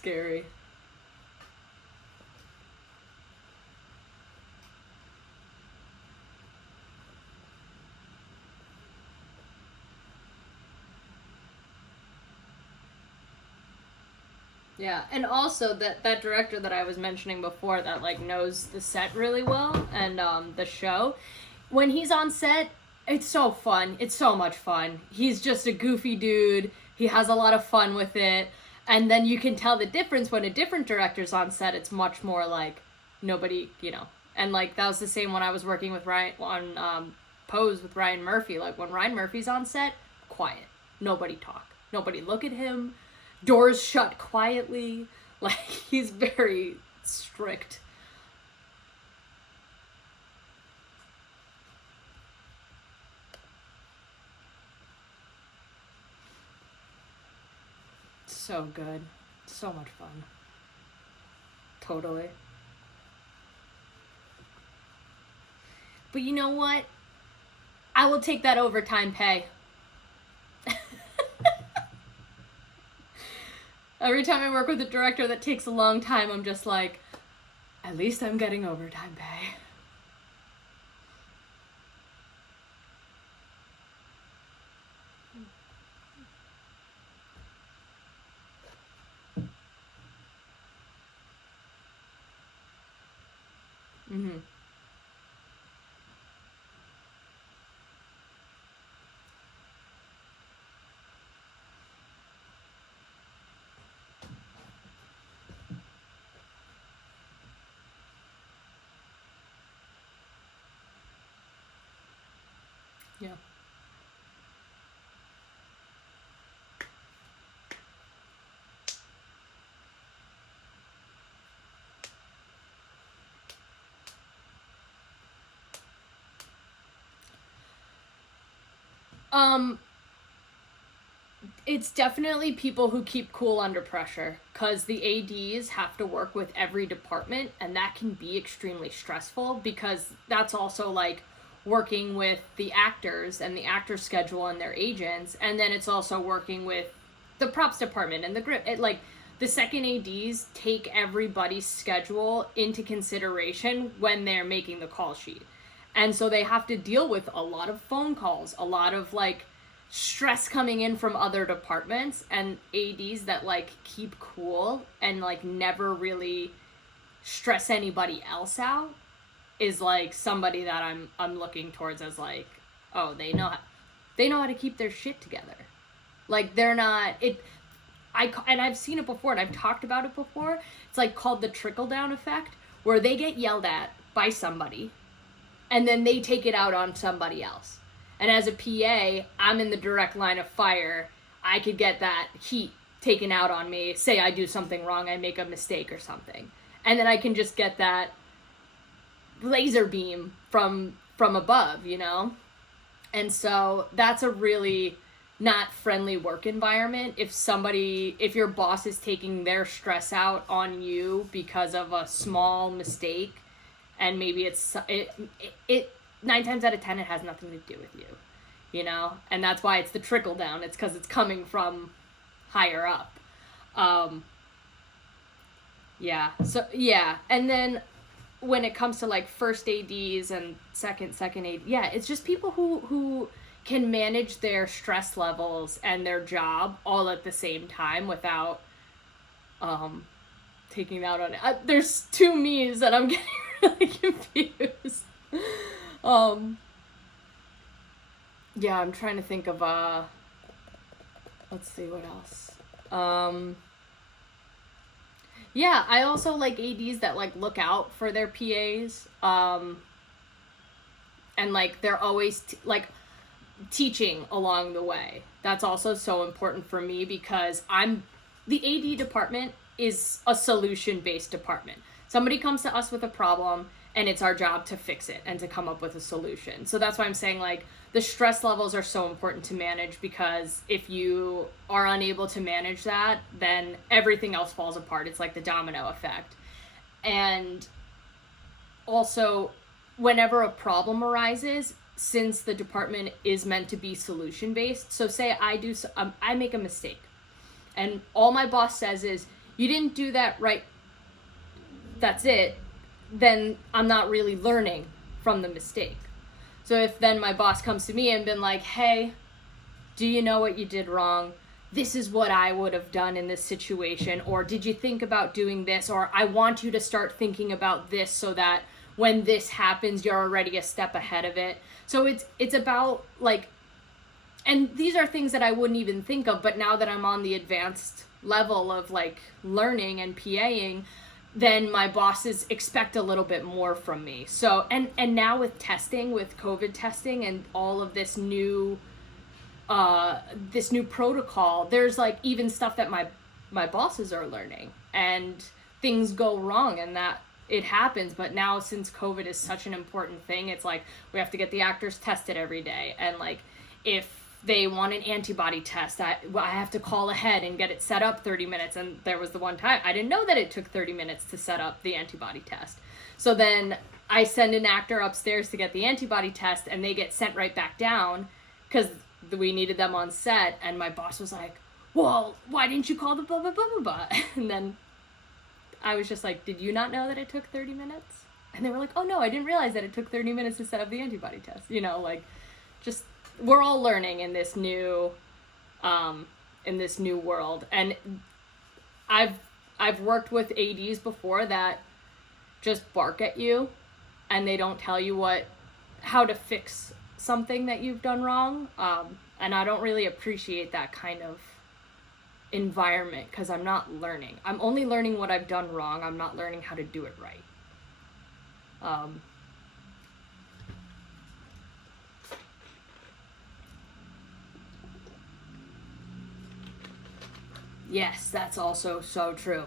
scary. Yeah, and also that director that I was mentioning before that like knows the set really well and the show, when he's on set, it's so fun. It's so much fun. He's just a goofy dude. He has a lot of fun with it. And then you can tell the difference when a different director's on set. It's much more like nobody, you know. And like that was the same when I was working with Ryan on Pose with Ryan Murphy. Like when Ryan Murphy's on set, quiet. Nobody talk. Nobody look at him. Doors shut quietly. Like he's very strict. So good. So much fun. Totally. But you know what? I will take that overtime pay. Every time I work with a director that takes a long time, I'm just like, at least I'm getting overtime pay. Mm-hmm. Yeah. Um, it's definitely people who keep cool under pressure because the ADs have to work with every department, and that can be extremely stressful because that's also like working with the actors and the actor schedule and their agents, and then it's also working with the props department and the grip. It like the second ADs take everybody's schedule into consideration when they're making the call sheet. And so they have to deal with a lot of phone calls, a lot of like stress coming in from other departments, and ADs that like keep cool and like never really stress anybody else out is like somebody that I'm looking towards as like, oh, they know how to keep their shit together. Like they're not it and I've seen it before and I've talked about it before. It's like called the trickle down effect, where they get yelled at by somebody and then they take it out on somebody else. And as a PA, I'm in the direct line of fire. I could get that heat taken out on me. Say I do something wrong, I make a mistake or something. And then I can just get that laser beam from above, you know? And so that's a really not friendly work environment. If your boss is taking their stress out on you because of a small mistake, and maybe it 9 times out of 10 it has nothing to do with you, you know? And that's why it's the trickle down. It's because it's coming from higher up. Yeah. So yeah, and then when it comes to like first ADs and second AD, yeah, it's just people who can manage their stress levels and their job all at the same time without taking out on it. There's two me's that I'm getting really confused. Yeah, I'm trying to think of let's see what else. Yeah, I also like ADs that like look out for their PAs. And like they're always like teaching along the way. That's also so important for me because the AD department is a solution-based department. Somebody comes to us with a problem and it's our job to fix it and to come up with a solution. So that's why I'm saying like the stress levels are so important to manage, because if you are unable to manage that, then everything else falls apart. It's like the domino effect. And also, whenever a problem arises, since the department is meant to be solution based, so say I make a mistake and all my boss says is, you didn't do that right, that's it, then I'm not really learning from the mistake. So if then my boss comes to me and been like, hey, do you know what you did wrong? This is what I would have done in this situation. Or did you think about doing this? Or I want you to start thinking about this so that when this happens, you're already a step ahead of it. So it's about like, and these are things that I wouldn't even think of, but now that I'm on the advanced level of like learning and PAing, then my bosses expect a little bit more from me. So and now with testing, with COVID testing and all of this new protocol, there's like even stuff that my bosses are learning, and things go wrong, and that it happens. But now since COVID is such an important thing, it's like we have to get the actors tested every day, and like if they want an antibody test, I have to call ahead and get it set up 30 minutes. And there was the one time I didn't know that it took 30 minutes to set up the antibody test. So then I send an actor upstairs to get the antibody test, and they get sent right back down because we needed them on set. And my boss was like, well, why didn't you call the blah, blah, blah, blah, blah? And then I was just like, did you not know that it took 30 minutes? And they were like, oh no, I didn't realize that it took 30 minutes to set up the antibody test. You know, like, just, we're all learning in this new world. And I've worked with ADs before that just bark at you, and they don't tell you how to fix something that you've done wrong. And I don't really appreciate that kind of environment, because I'm not learning. I'm only learning what I've done wrong. I'm not learning how to do it right. Yes, that's also so true.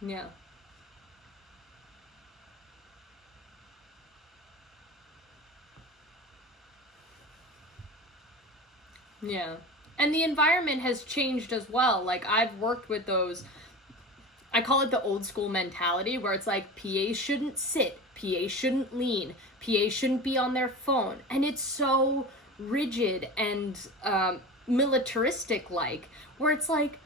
Yeah. Yeah. And the environment has changed as well. Like, I've worked with those, I call it the old school mentality, where it's like PA shouldn't sit, PA shouldn't lean, PA shouldn't be on their phone. And it's so rigid and militaristic like, where it's like,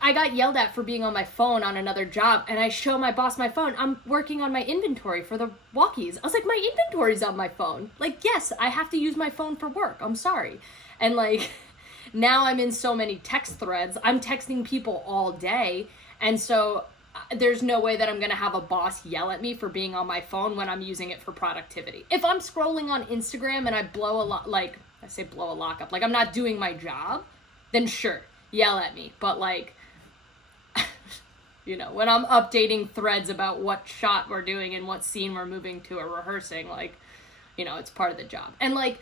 I got yelled at for being on my phone on another job, and I show my boss my phone. I'm working on my inventory for the walkies. I was like, my inventory's on my phone. Like, yes, I have to use my phone for work. I'm sorry. And like, now I'm in so many text threads. I'm texting people all day. And so there's no way that I'm going to have a boss yell at me for being on my phone when I'm using it for productivity. If I'm scrolling on Instagram and I blow a lot, like, I say blow a lock up, like I'm not doing my job, then sure, yell at me. But like, you know, when I'm updating threads about what shot we're doing and what scene we're moving to or rehearsing, like, you know, it's part of the job. And like,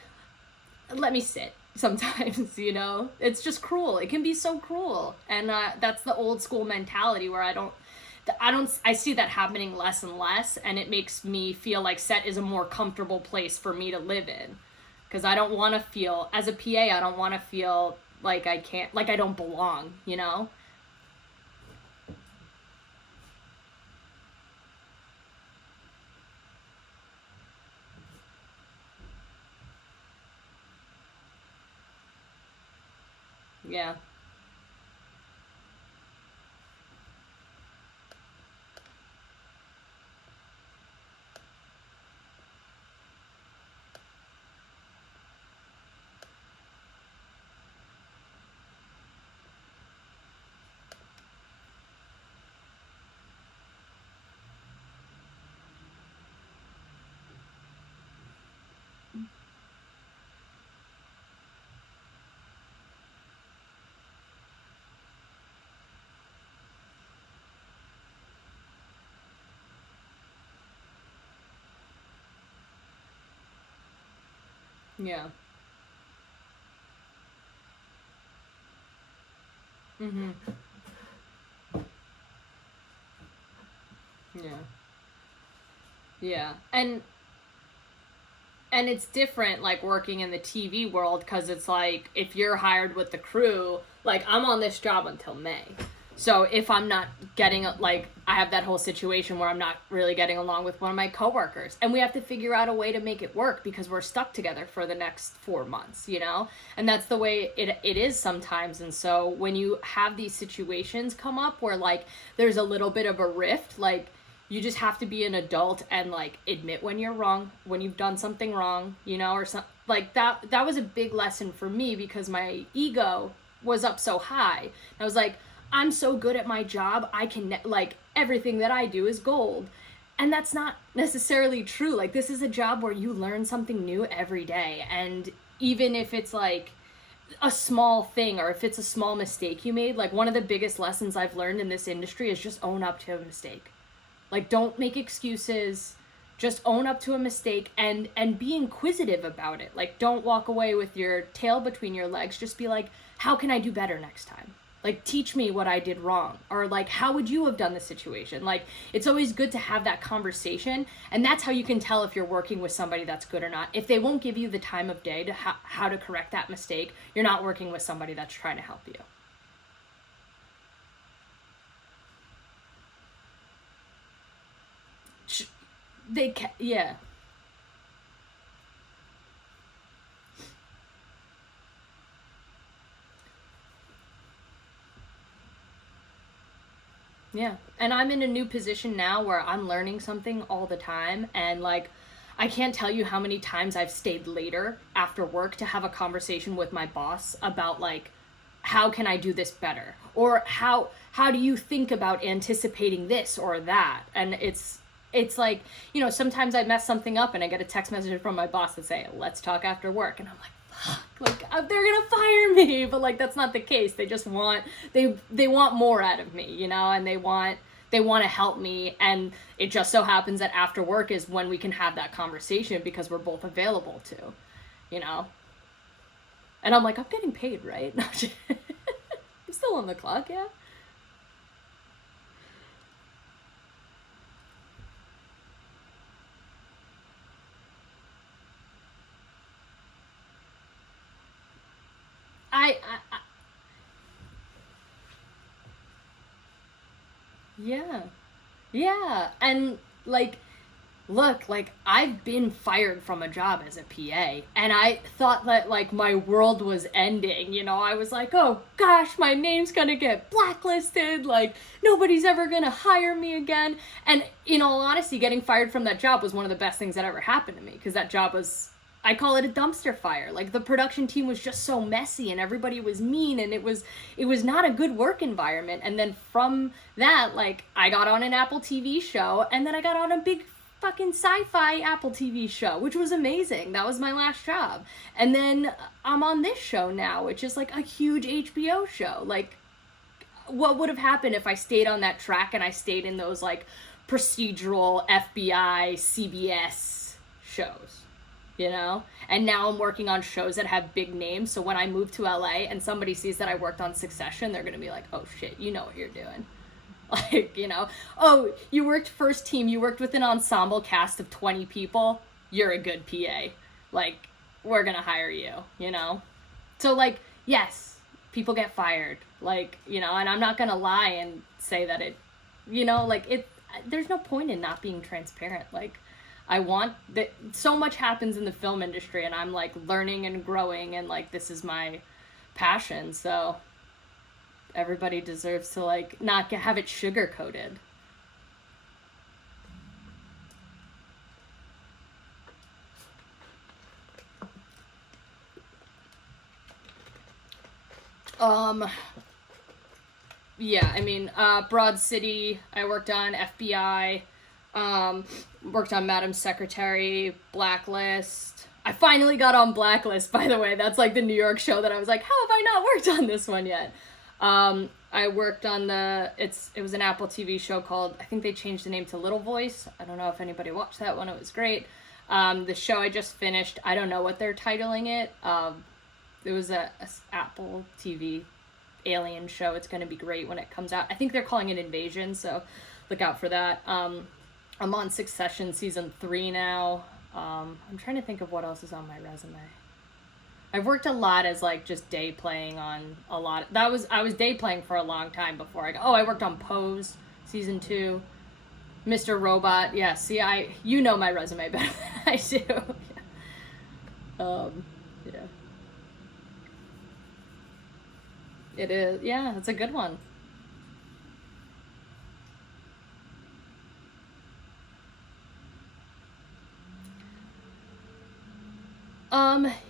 let me sit sometimes, you know, it's just cruel. It can be so cruel. And that's the old school mentality where I see that happening less and less, and it makes me feel like set is a more comfortable place for me to live in, because I don't want to feel, as a PA, I don't want to feel like I can't, like I don't belong, you know? Yeah. Yeah. Mhm. Yeah. Yeah. And And it's different, like, working in the TV world, because it's like, if you're hired with the crew, like, I'm on this job until May. So if I'm not getting, like, I have that whole situation where I'm not really getting along with one of my coworkers, and we have to figure out a way to make it work because we're stuck together for the next 4 months, you know? And that's the way it is sometimes. And so when you have these situations come up where, like, there's a little bit of a rift, like, you just have to be an adult and, like, admit when you're wrong, when you've done something wrong, you know, or something like that. That was a big lesson for me because my ego was up so high. I was like, I'm so good at my job, I can, like, everything that I do is gold. And that's not necessarily true. Like, this is a job where you learn something new every day. And even if it's, like, a small thing, or if it's a small mistake you made, like, one of the biggest lessons I've learned in this industry is just own up to a mistake. Like, don't make excuses. Just own up to a mistake and be inquisitive about it. Like, don't walk away with your tail between your legs. Just be like, how can I do better next time? Like, teach me what I did wrong. Or, like, how would you have done the situation? Like, it's always good to have that conversation. And that's how you can tell if you're working with somebody that's good or not. If they won't give you the time of day to how to correct that mistake, you're not working with somebody that's trying to help you. Yeah. Yeah. And I'm in a new position now where I'm learning something all the time. And, like, I can't tell you how many times I've stayed later after work to have a conversation with my boss about, like, how can I do this better? Or how do you think about anticipating this or that? And it's like, you know, sometimes I mess something up and I get a text message from my boss that say, let's talk after work. And I'm like, like, they're gonna fire me, but, like, that's not the case. They just want they want more out of me, you know, and they want to help me. And it just so happens that after work is when we can have that conversation because we're both available to, you know. And I'm like, I'm getting paid, right? I'm still on the clock. Yeah. I Yeah. Yeah. And, like, look, like, I've been fired from a job as a PA, and I thought that, like, my world was ending. You know, I was like, oh gosh, my name's gonna get blacklisted. Like, nobody's ever gonna hire me again. And, in all honesty, getting fired from that job was one of the best things that ever happened to me, because that job was, I call it a dumpster fire. Like, the production team was just so messy and everybody was mean, and it was not a good work environment. And then from that, like, I got on an Apple TV show, and then I got on a big fucking sci-fi Apple TV show, which was amazing. That was my last job. And then I'm on this show now, which is, like, a huge HBO show. Like, what would have happened if I stayed on that track and I stayed in those, like, procedural FBI, CBS shows? You know? And now I'm working on shows that have big names, so when I move to LA and somebody sees that I worked on Succession, they're gonna be like, oh shit, you know what you're doing. Like, you know, oh, you worked first team, you worked with an ensemble cast of 20 people, you're a good PA. Like, we're gonna hire you, you know? So, like, yes, people get fired. Like, you know, and I'm not gonna lie and say that it, you know, like, there's no point in not being transparent. Like, I want that. So much happens in the film industry, and I'm, like, learning and growing, and, like, this is my passion. So everybody deserves to, like, not have it sugar coated. Um, yeah, I mean, Broad City, I worked on FBI, worked on Madam Secretary, Blacklist. I finally got on Blacklist, by the way. That's, like, the New York show that I was like, how have I not worked on this one yet? I worked on it was an Apple TV show called, I think they changed the name to Little Voice. I don't know if anybody watched that one. It was great. The show I just finished, I don't know what they're titling it. It was a Apple TV alien show. It's going to be great when it comes out. I think they're calling it Invasion, so look out for that. I'm on Succession season 3 now. I'm trying to think of what else is on my resume. I've worked a lot as like just day playing on a lot. I was day playing for a long time before I worked on Pose season 2, Mr. Robot. Yeah, see, you know my resume better than I do. Yeah. It is. Yeah, it's a good one.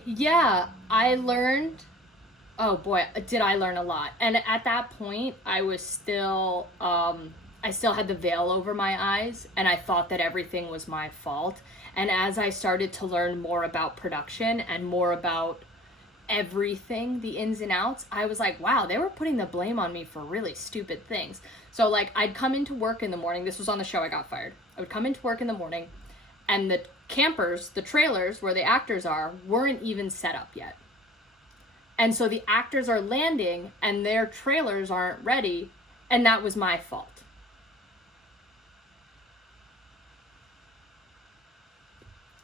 Yeah, I learned. Oh boy, did I learn a lot. And at that point, I still had the veil over my eyes, and I thought that everything was my fault. And as I started to learn more about production and more about everything, the ins and outs, I was like, wow, they were putting the blame on me for really stupid things. So, like, I'd come into work in the morning. This was on the show I got fired. I would come into work in the morning, and the campers, the trailers where the actors are, weren't even set up yet. And so the actors are landing and their trailers aren't ready, and that was my fault.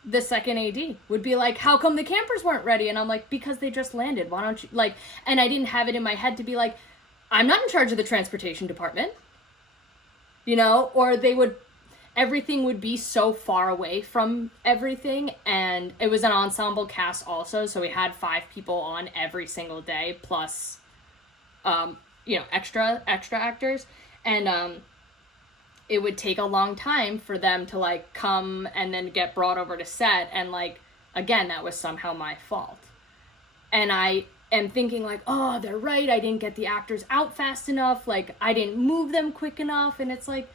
The second AD would be like, how come the campers weren't ready? And I'm like, because they just landed. Why don't you, like, and I didn't have it in my head to be like, I'm not in charge of the transportation department, or everything would be so far away from everything. And it was an ensemble cast also. So we had 5 people on every single day, plus, extra actors. And, it would take a long time for them to like come and then get brought over to set. And like, again, that was somehow my fault. And I am thinking like, oh, they're right. I didn't get the actors out fast enough. Like I didn't move them quick enough. And it's like,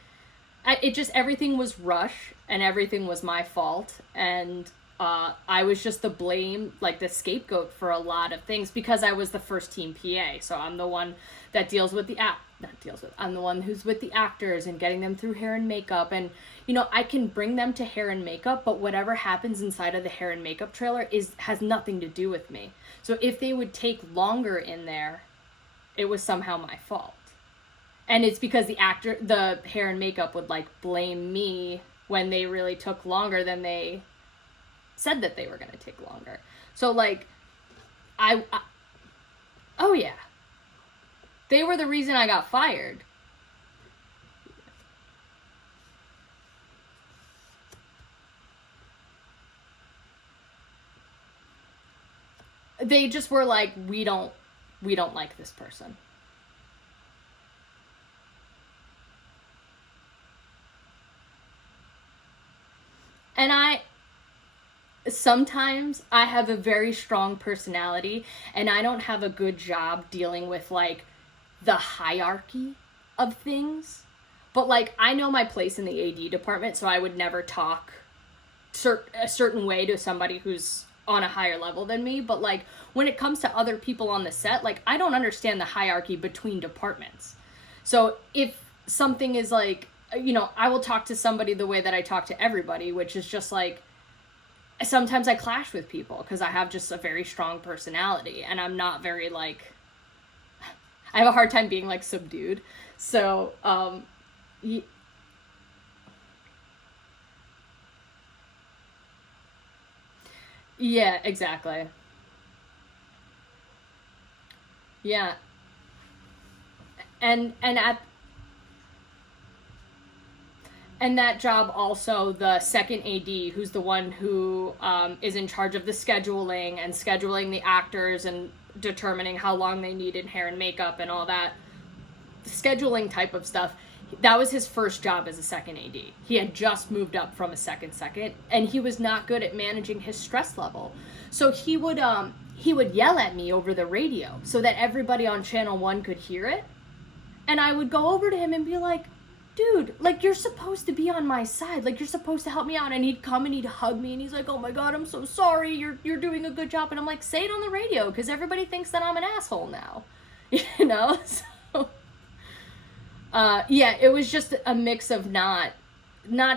everything was rush and everything was my fault. And I was just the blame, like the scapegoat for a lot of things because I was the first team PA. So I'm the one that deals with I'm the one who's with the actors and getting them through hair and makeup. And, I can bring them to hair and makeup, but whatever happens inside of the hair and makeup trailer has nothing to do with me. So if they would take longer in there, it was somehow my fault. And it's because the hair and makeup would like blame me when they really took longer than they said that they were going to take longer. So like, oh yeah. They were the reason I got fired. They just were like, we don't like this person. And sometimes I have a very strong personality and I don't have a good job dealing with like the hierarchy of things, but like I know my place in the AD department, so I would never talk a certain way to somebody who's on a higher level than me. But like when it comes to other people on the set, like I don't understand the hierarchy between departments. So if something is like, I will talk to somebody the way that I talk to everybody, which is just like, sometimes I clash with people because I have just a very strong personality and I'm not very like, I have a hard time being like subdued. So, yeah, exactly. Yeah. And that job also, the second AD, who's the one who is in charge of the scheduling and scheduling the actors and determining how long they need in hair and makeup and all that scheduling type of stuff, that was his first job as a second AD. He had just moved up from a second, and he was not good at managing his stress level. So he would yell at me over the radio so that everybody on Channel 1 could hear it. And I would go over to him and be like, dude, like, you're supposed to be on my side. Like, you're supposed to help me out. And he'd come and he'd hug me and he's like, oh my God, I'm so sorry. You're doing a good job. And I'm like, say it on the radio because everybody thinks that I'm an asshole now. So, yeah, it was just a mix of not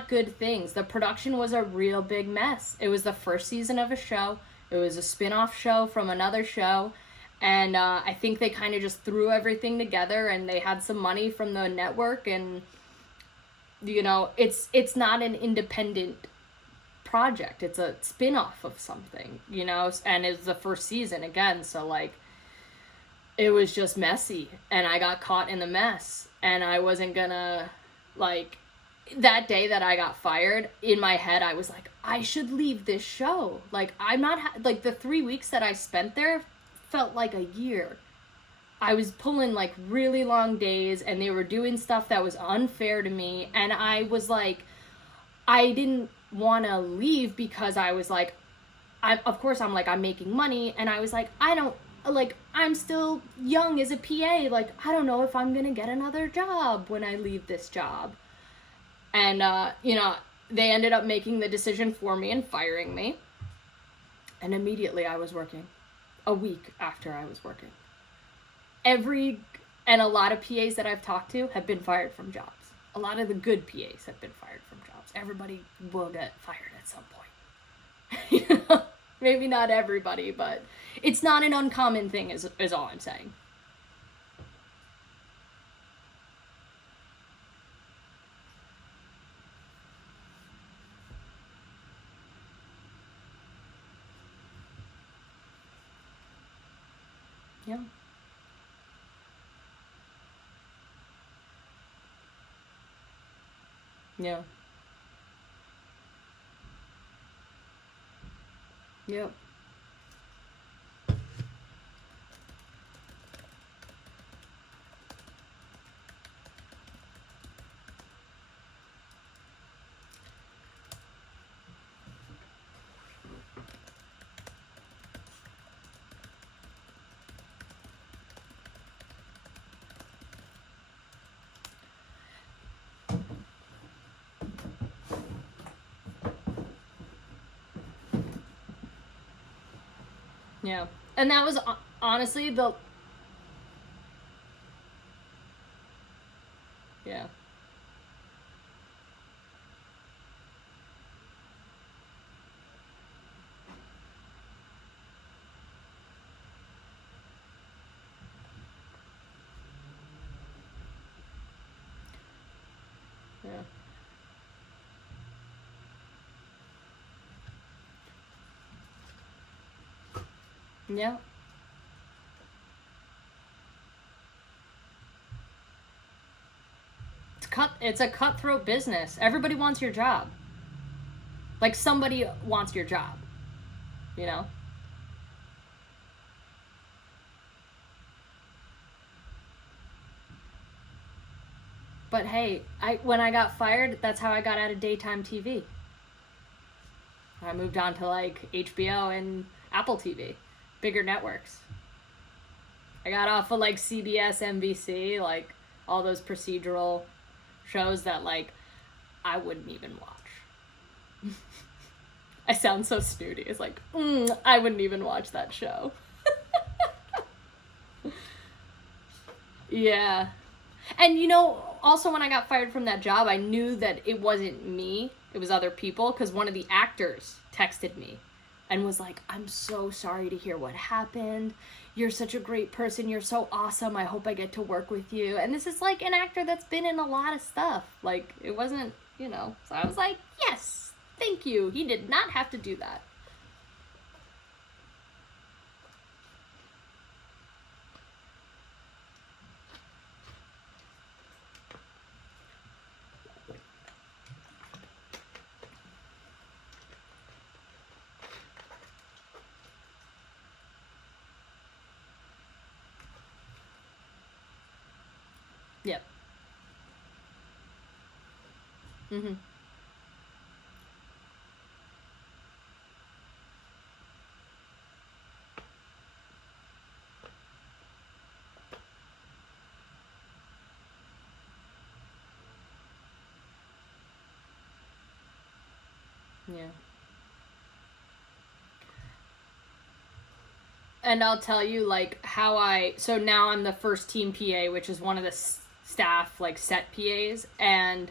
good things. The production was a real big mess. It was the first season of a show. It was a spin-off show from another show. And I think they kind of just threw everything together and they had some money from the network and, it's not an independent project. It's a spin-off of something, you know, and it's the first season again, so like it was just messy, and I got caught in the mess, and I wasn't gonna, like, that day that I got fired, in my head I was like, I should leave this show. Like, I'm not like, the 3 weeks that I spent there felt like a year. I was pulling like really long days, and they were doing stuff that was unfair to me, and I was like, I didn't want to leave because I was like, I'm making money, and I was like, I'm still young as a PA, like, I don't know if I'm gonna get another job when I leave this job. And you know, they ended up making the decision for me and firing me, and immediately I was working. A week after I was working, and a lot of PAs that I've talked to have been fired from jobs. A lot of the good PAs have been fired from jobs. Everybody will get fired at some point. You know? Maybe not everybody, but it's not an uncommon thing, is all I'm saying. Yeah. Yeah. Yep. Yeah. And that was honestly the... Yeah. Yeah. Yeah. It's a cutthroat business. Everybody wants your job. Like, somebody wants your job, you know? But hey, when I got fired, that's how I got out of daytime TV. I moved on to like HBO and Apple TV, bigger networks. I got off of like CBS, NBC, like all those procedural shows that like I wouldn't even watch. I sound so snooty. It's like, I wouldn't even watch that show. Yeah. And you know, also when I got fired from that job, I knew that it wasn't me, it was other people, because one of the actors texted me and was like, I'm so sorry to hear what happened. You're such a great person. You're so awesome. I hope I get to work with you. And this is like an actor that's been in a lot of stuff. Like, it wasn't, you know. So I was like, yes, thank you. He did not have to do that. Yep. Mm-hmm. Yeah. And I'll tell you, like, so now I'm the first team PA, which is one of the staff, like, set PAs. And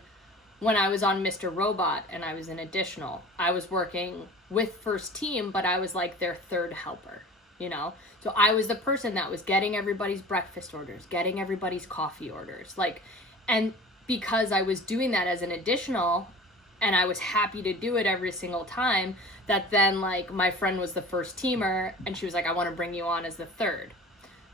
when I was on Mr. Robot and I was an additional, I was working with first team, but I was like their third helper, you know? So I was the person that was getting everybody's breakfast orders, getting everybody's coffee orders. Like, and because I was doing that as an additional, and I was happy to do it every single time, that then like my friend was the first teamer and she was like, I want to bring you on as the third.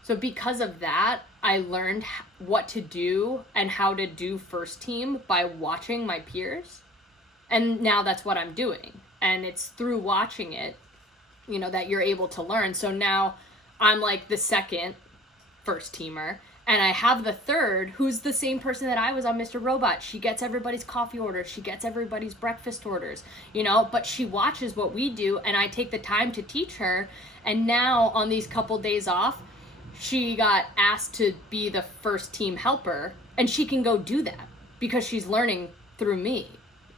So because of that, I learned what to do and how to do first team by watching my peers. And now that's what I'm doing. And it's through watching it, you know, that you're able to learn. So now I'm like the second first teamer, and I have the third, who's the same person that I was on Mr. Robot. She gets everybody's coffee orders, she gets everybody's breakfast orders, you know, but she watches what we do, and I take the time to teach her. And now on these couple days off, she got asked to be the first team helper, and she can go do that because she's learning through me.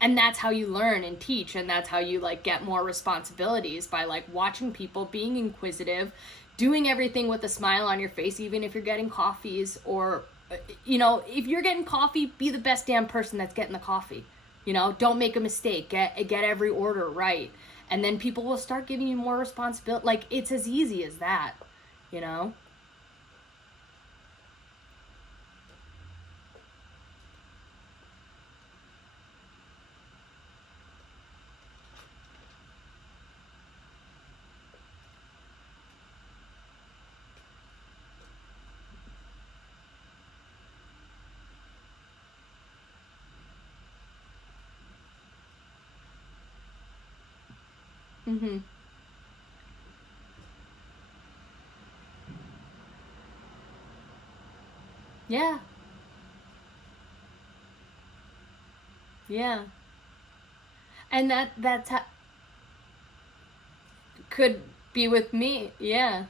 And that's how you learn and teach, and that's how you like get more responsibilities, by like watching people, being inquisitive, doing everything with a smile on your face, even if you're getting coffees, or, you know, if you're getting coffee, be the best damn person that's getting the coffee. You know, don't make a mistake. Get every order right. And then people will start giving you more responsibility. Like, it's as easy as that, you know? Mm-hmm. Yeah. Yeah. And that's how, could be with me. Yeah.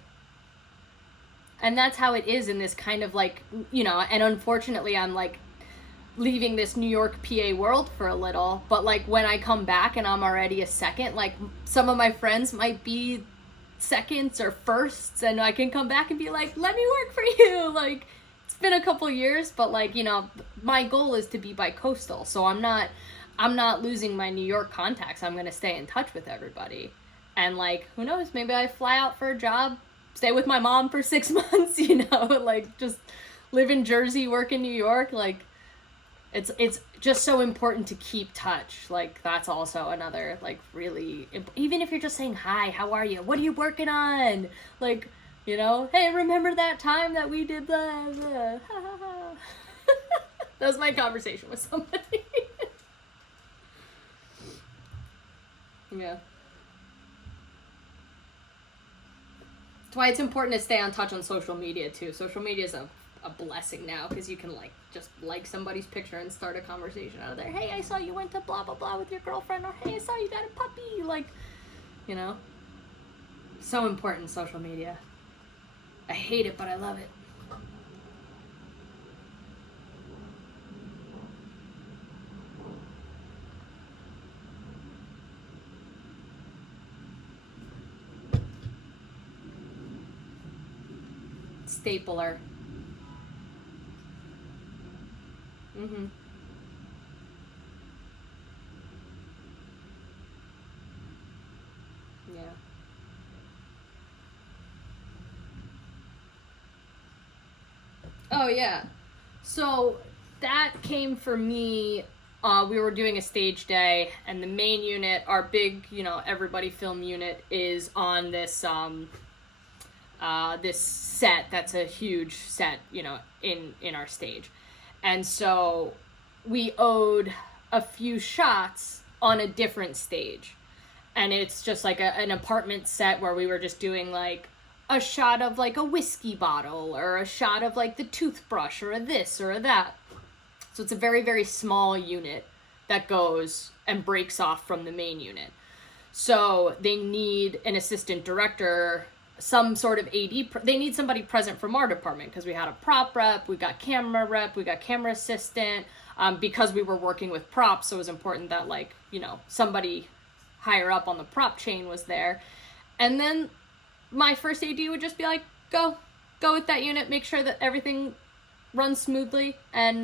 And that's how it is in this kind of like, you know, and unfortunately I'm like leaving this New York PA world for a little, but like when I come back and I'm already a second, like some of my friends might be seconds or firsts, and I can come back and be like, let me work for you. Like, it's been a couple years, but like, you know, my goal is to be bi-coastal, so I'm not losing my New York contacts. I'm going to stay in touch with everybody. And like, who knows, maybe I fly out for a job, stay with my mom for 6 months, you know, like just live in Jersey, work in New York. Like, it's just so important to keep touch. Like, that's also another like really, even if you're just saying hi, how are you, what are you working on, like, you know, hey, remember that time that we did the that was my conversation with somebody. Yeah. That's why it's important to stay on touch on social media too. Social media is a blessing now, because you can like just like somebody's picture and start a conversation out of there. Hey, I saw you went to blah blah blah with your girlfriend, or hey, I saw you got a puppy. Like, you know, so important, social media. I hate it, but I love it. Stapler. Mm-hmm. Yeah. Oh yeah. So that came for me. We were doing a stage day, and the main unit, our big, you know, everybody film unit, is on this set that's a huge set, you know, in our stage. And so we owed a few shots on a different stage. And it's just like an apartment set where we were just doing like a shot of like a whiskey bottle, or a shot of like the toothbrush, or a this or a that. So it's a very, very small unit that goes and breaks off from the main unit. So they need an assistant director, some sort of AD. They need somebody present from our department, because we had a prop rep, we got camera rep, we got camera assistant. Because we were working with props, so it was important that, like, you know, somebody higher up on the prop chain was there. And then my first AD would just be like, go with that unit, make sure that everything runs smoothly, and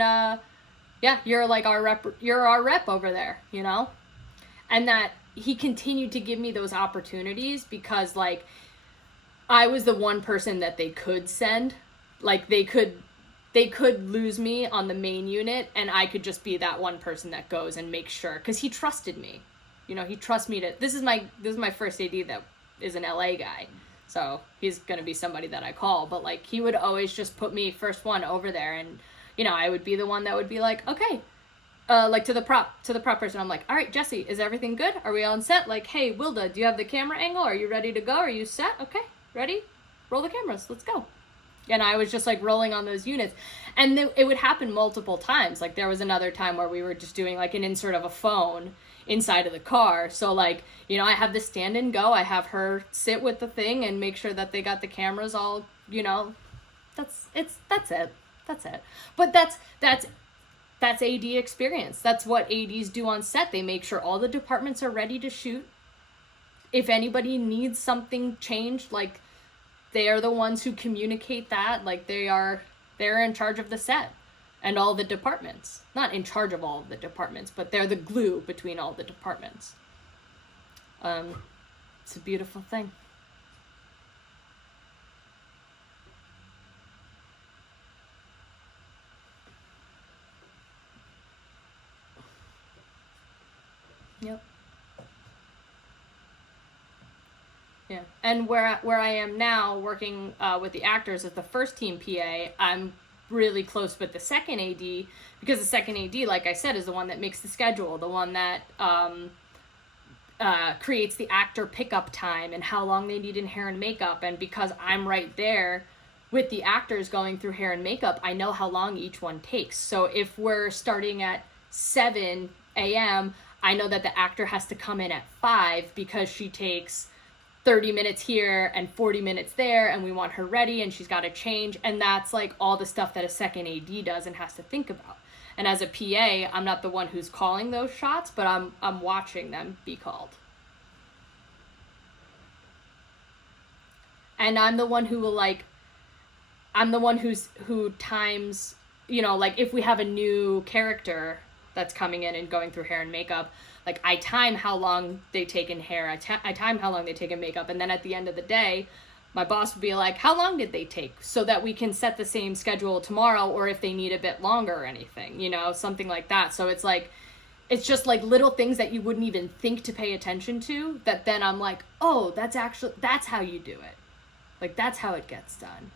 yeah, you're like our rep, you're our rep over there, you know. And that he continued to give me those opportunities, because like I was the one person that they could send. Like, they could they could lose me on the main unit, and I could just be that one person that goes and makes sure, because he trusted me. You know, he trusts me to. This is my first AD that is an LA guy, so he's gonna be somebody that I call. But like, he would always just put me first one over there, and you know, I would be the one that would be like, okay, like to the prop person, I'm like, all right, Jesse, is everything good? Are we on set? Like, hey, Wilda, do you have the camera angle? Are you ready to go? Are you set? Okay, ready? Roll the cameras. Let's go. And I was just like rolling on those units, and it would happen multiple times. Like, there was another time where we were just doing like an insert of a phone inside of the car. So like, you know, I have the stand and go. I have her sit with the thing and make sure that they got the cameras all. You know, that's it. But that's AD experience. That's what ADs do on set. They make sure all the departments are ready to shoot. If anybody needs something changed, like, they are the ones who communicate that. Like, they're in charge of the set and all the departments. Not in charge of all of the departments, but they're the glue between all the departments. It's a beautiful thing. Yep. Yeah. And where I am now, working with the actors as the first team PA, I'm really close with the second AD, because the second AD, like I said, is the one that makes the schedule, the one that creates the actor pickup time and how long they need in hair and makeup. And because I'm right there with the actors going through hair and makeup, I know how long each one takes. So if we're starting at 7 a.m., I know that the actor has to come in at 5, because she takes 30 minutes here and 40 minutes there, and we want her ready, and she's got to change. And that's like all the stuff that a second AD does and has to think about. And as a PA, I'm not the one who's calling those shots, but I'm watching them be called. And I'm the one who will, like, I'm the one who times, you know, like, if we have a new character that's coming in and going through hair and makeup, like, I time how long they take in hair, I time how long they take in makeup, and then at the end of the day, my boss would be like, how long did they take? So that we can set the same schedule tomorrow, or if they need a bit longer or anything, you know, something like that. So it's like, it's just like little things that you wouldn't even think to pay attention to, that then I'm like, oh, that's how you do it. Like, that's how it gets done.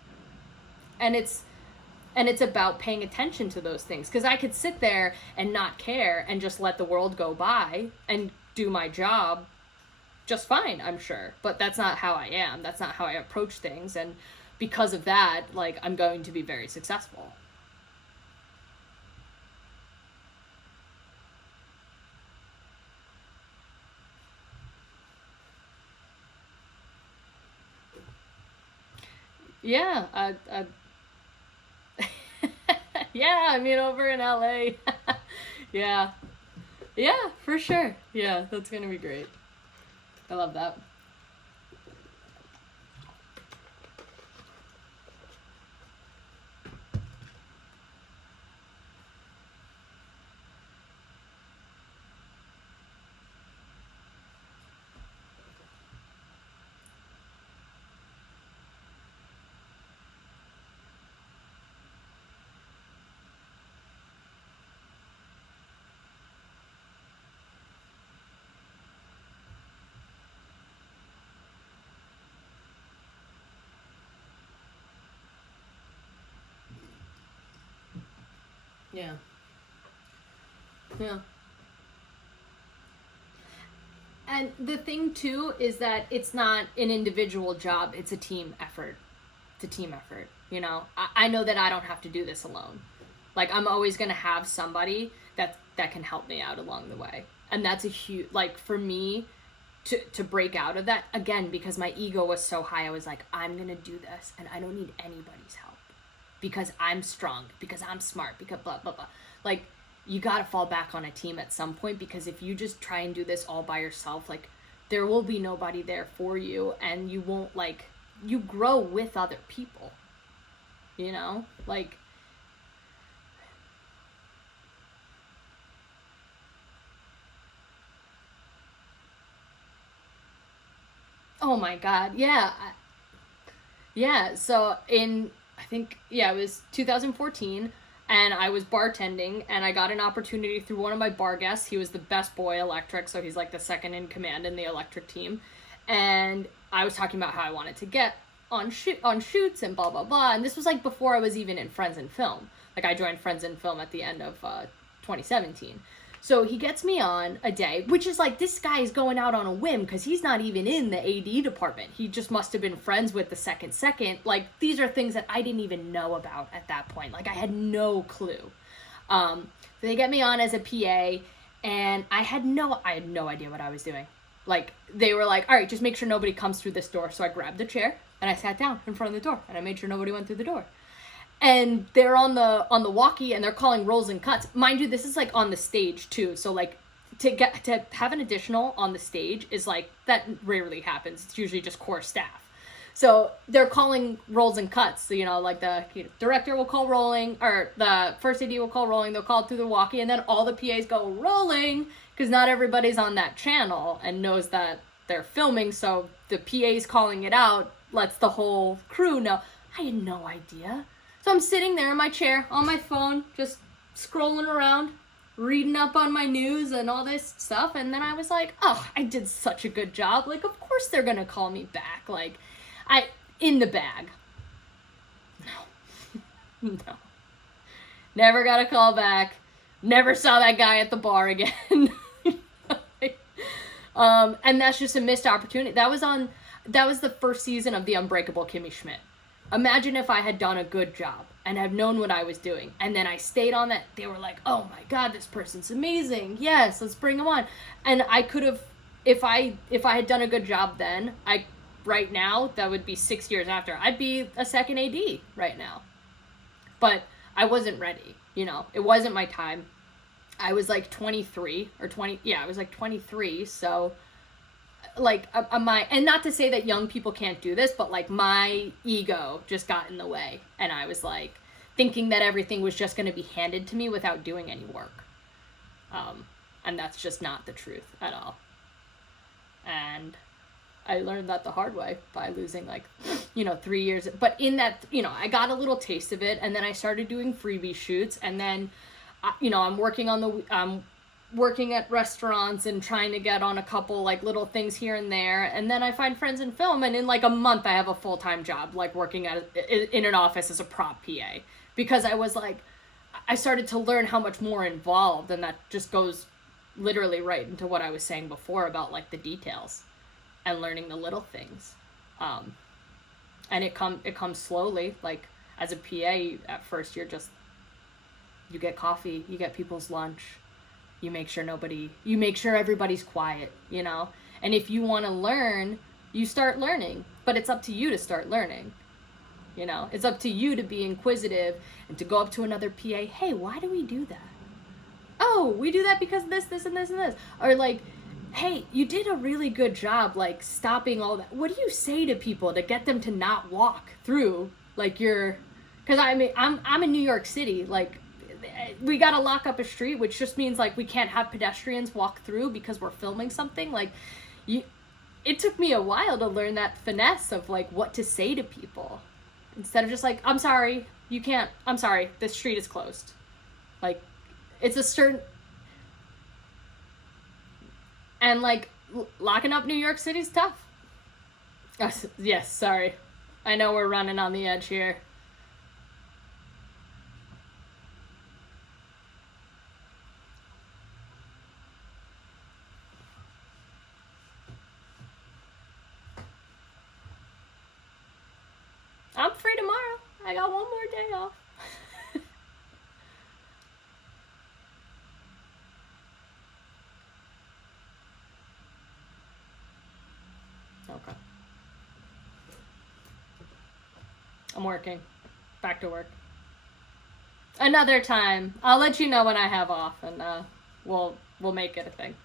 And it's about paying attention to those things, because I could sit there and not care and just let the world go by and do my job just fine, I'm sure. But that's not how I am. That's not how I approach things. And because of that, like, I'm going to be very successful. Yeah, yeah, I mean, over in LA. Yeah. Yeah, for sure. Yeah, that's gonna be great. I love that. Yeah. Yeah. And the thing too is that it's not an individual job, it's a team effort. It's a team effort, you know. I know that I don't have to do this alone. Like, I'm always going to have somebody that can help me out along the way. And that's a huge, like, for me to break out of that, again, because my ego was so high, I was like, I'm going to do this and I don't need anybody's help, because I'm strong, because I'm smart, because blah blah blah. Like, you got to fall back on a team at some point, because if you just try and do this all by yourself, like, there will be nobody there for you, and you won't, like, you grow with other people, you know, like, oh my god, yeah. Yeah, so I think, yeah, it was 2014, and I was bartending, and I got an opportunity through one of my bar guests. He was the best boy electric, so he's like the second in command in the electric team. And I was talking about how I wanted to get on shoots and blah blah blah. And this was like before I was even in Friends in Film. Like I joined Friends in Film at the end of 2017. So he gets me on a day, which is like, this guy is going out on a whim because he's not even in the AD department. He just must have been friends with the second. Like, these are things that I didn't even know about at that point. Like, I had no clue. So they get me on as a PA, and I had no idea what I was doing. Like, they were like, all right, just make sure nobody comes through this door. So I grabbed a chair, and I sat down in front of the door, and I made sure nobody went through the door. And they're on the walkie, and they're calling rolls and cuts. Mind you, this is like on the stage too. So like to have an additional on the stage is like, that rarely happens. It's usually just core staff. So they're calling rolls and cuts. So, you know, like the director will call rolling, or the first AD will call rolling. They'll call it through the walkie, and then all the PAs go rolling, because not everybody's on that channel and knows that they're filming. So the PA's calling it out lets the whole crew know. I had no idea. So I'm sitting there in my chair on my phone, just scrolling around, reading up on my news and all this stuff. And then I was like, oh, I did such a good job. Like, of course they're going to call me back. Like, in the bag. No. No. Never got a call back. Never saw that guy at the bar again. And that's just a missed opportunity. That was the first season of The Unbreakable Kimmy Schmidt. Imagine if I had done a good job and had known what I was doing, and then I stayed on that. They were like, oh my God, this person's amazing. Yes, let's bring him on. And I could have, if I had done a good job then, right now, that would be 6 years after, I'd be a second AD right now. But I wasn't ready, you know, it wasn't my time. I was like 23 or 20. Yeah, I was like 23. So like and not to say that young people can't do this, but like my ego just got in the way, and I was like thinking that everything was just going to be handed to me without doing any work, and that's just not the truth at all. And I learned that the hard way by losing 3 years. But in that, I got a little taste of it, and then I started doing freebie shoots, and then I'm working at restaurants and trying to get on a couple little things here and there, and then I find Friends in Film, and in a month I have a full-time job working in an office as a prop PA, because I started to learn how much more involved, and that just goes literally right into what I was saying before about the details and learning the little things, and it comes slowly. As a PA at first, you get coffee, you get people's lunch. You make sure everybody's quiet, and if you want to learn, you start learning, but it's up to you to start learning, it's up to you to be inquisitive and to go up to another PA. Hey, why do we do that? Oh, we do that because this and this and this. Or hey, you did a really good job, stopping all that. What do you say to people to get them to not walk through, because I'm in New York City, we gotta lock up a street, which just means we can't have pedestrians walk through because we're filming something. It took me a while to learn that finesse of what to say to people, instead of just I'm sorry, you can't, I'm sorry, this street is closed. It's a certain, and locking up New York City's tough. Yes, sorry, I know we're running on the edge here. I'm free tomorrow. I got one more day off. Okay. I'm working. Back to work. Another time. I'll let you know when I have off, and we'll make it a thing.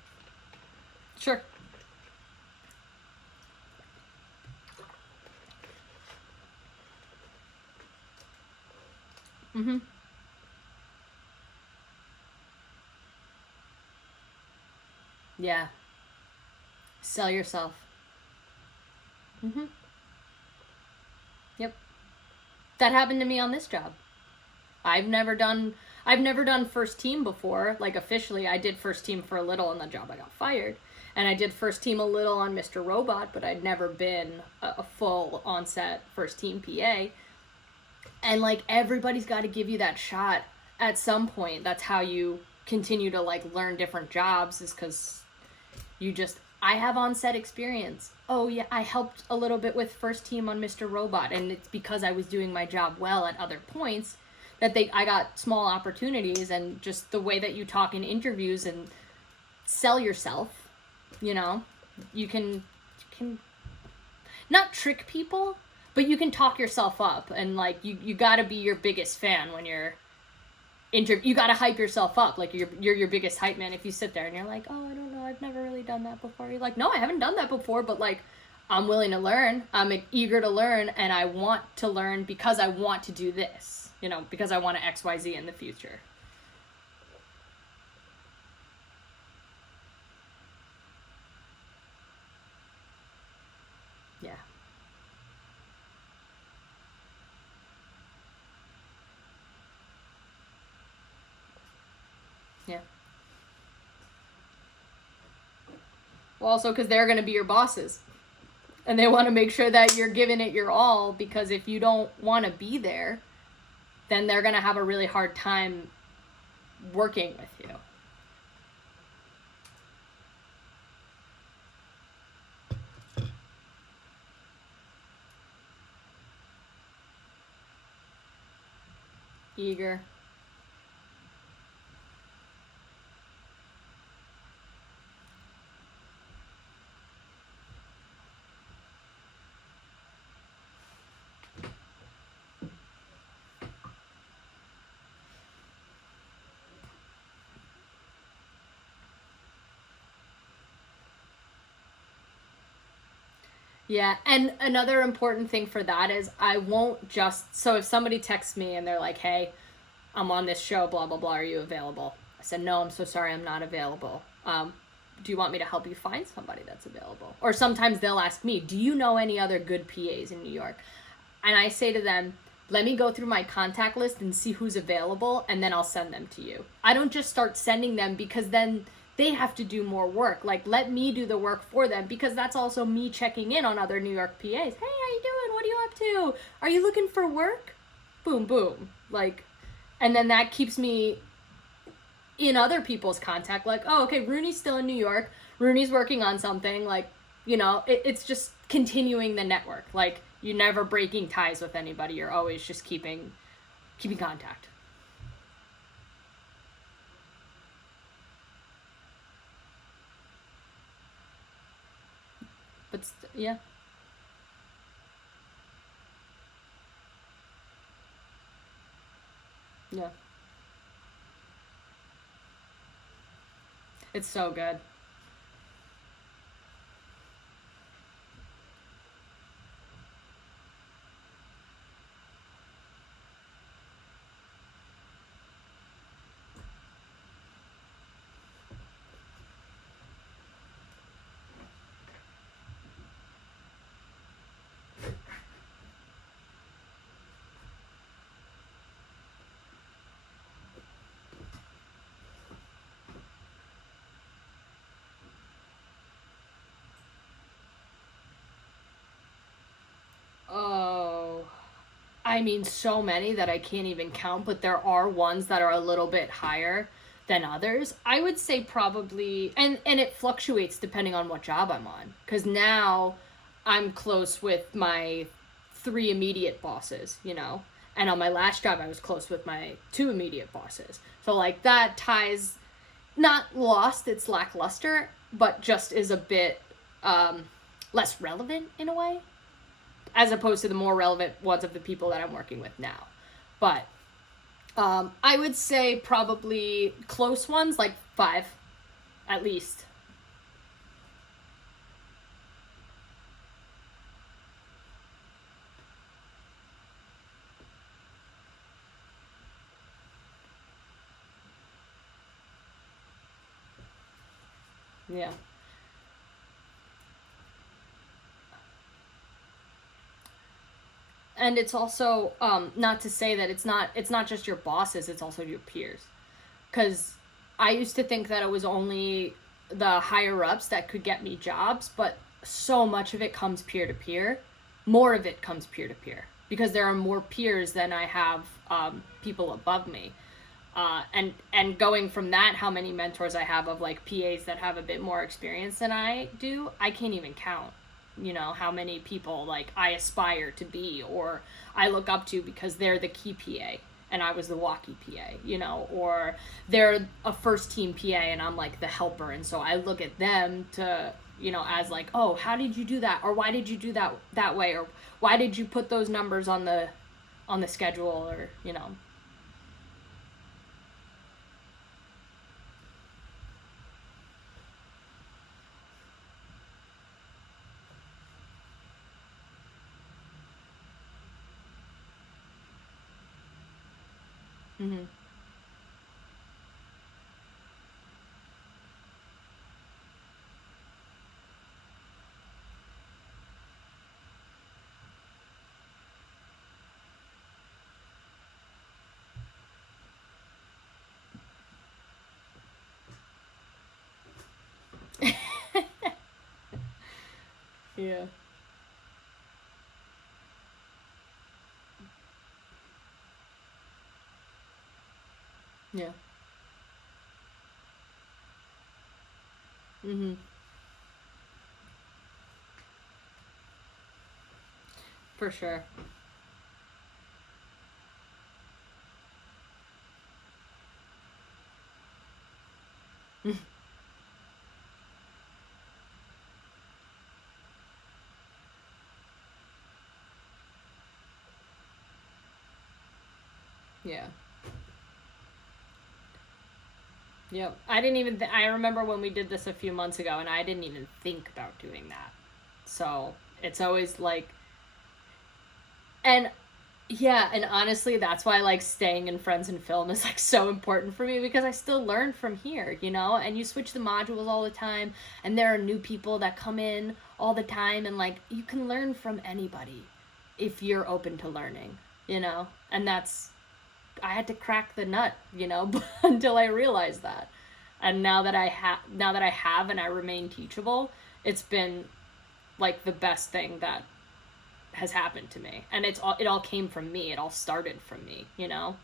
Sure. Mm-hmm. Yeah. Sell yourself. Mm-hmm. Yep. That happened to me on this job. I've never done first team before, like officially. I did first team for a little on the job I got fired. And I did first team a little on Mr. Robot, but I'd never been a full on-set first team PA. And like everybody's got to give you that shot at some point. That's how you continue to like learn different jobs, is because I have on-set experience. Oh yeah, I helped a little bit with first team on Mr. Robot, and it's because I was doing my job well at other points that I got small opportunities. And just the way that you talk in interviews and sell yourself, you can not trick people, but you can talk yourself up. And like you got to be your biggest fan when you're you got to hype yourself up. Like you're your biggest hype man. If you sit there and you're like, oh, I don't know, I've never really done that before. You're like, no, I haven't done that before, but like I'm willing to learn. I'm eager to learn, and I want to learn because I want to do this, because I want to XYZ in the future. Yeah. Yeah. Well, also because they're going to be your bosses. And they want to make sure that you're giving it your all, because if you don't want to be there, then they're going to have a really hard time working with you. Eager. Yeah, and another important thing for that is I won't just... So if somebody texts me and they're like, hey, I'm on this show, blah, blah, blah, are you available? I said, no, I'm so sorry, I'm not available. Do you want me to help you find somebody that's available? Or sometimes they'll ask me, do you know any other good PAs in New York? And I say to them, let me go through my contact list and see who's available, and then I'll send them to you. I don't just start sending them, because then they have to do more work. Like, let me do the work for them, because that's also me checking in on other New York PAs. Hey, how you doing? What are you up to? Are you looking for work? Boom, boom. Like, and then that keeps me in other people's contact. Like, oh, okay, Rooney's still in New York. Rooney's working on something. Like, it's just continuing the network. Like, you're never breaking ties with anybody. You're always just keeping contact. But yeah. Yeah. It's so good. Oh, I mean, so many that I can't even count, but there are ones that are a little bit higher than others. I would say probably, and it fluctuates depending on what job I'm on. Because now I'm close with my 3 immediate bosses, And on my last job, I was close with my 2 immediate bosses. So, like, that ties, not lost, it's lackluster, but just is a bit less relevant in a way, as opposed to the more relevant ones of the people that I'm working with now. But I would say probably close ones, like 5, at least. Yeah. and it's also not to say that it's not just your bosses, it's also your peers. Because I used to think that it was only the higher ups that could get me jobs, but so much of it comes peer to peer. More of it comes peer to peer because there are more peers than I have people above me. And going from that, how many mentors I have of like PAs that have a bit more experience than I do, I can't even count. You know how many people like I aspire to be or I look up to because they're the key PA and I was the walkie PA, you know, or they're a first team PA and I'm like the helper, and so I look at them to, you know, as like, oh, how did you do that, or why did you do that way, or why did you put those numbers on the schedule, or you know. Hmm. Yeah. Yeah. Hmm. For sure. Yeah. Yep. I didn't even. I remember when we did this a few months ago, and I didn't even think about doing that. So it's always like, and yeah, and honestly, that's why like staying in Friends and Film is like so important for me because I still learn from here, you know. And you switch the modules all the time, and there are new people that come in all the time, and like you can learn from anybody if you're open to learning, you know. And that's I had to crack the nut, you know, until I realized that. And now that I have and I remain teachable, it's been like the best thing that has happened to me. And it all came from me. It all started from me, you know.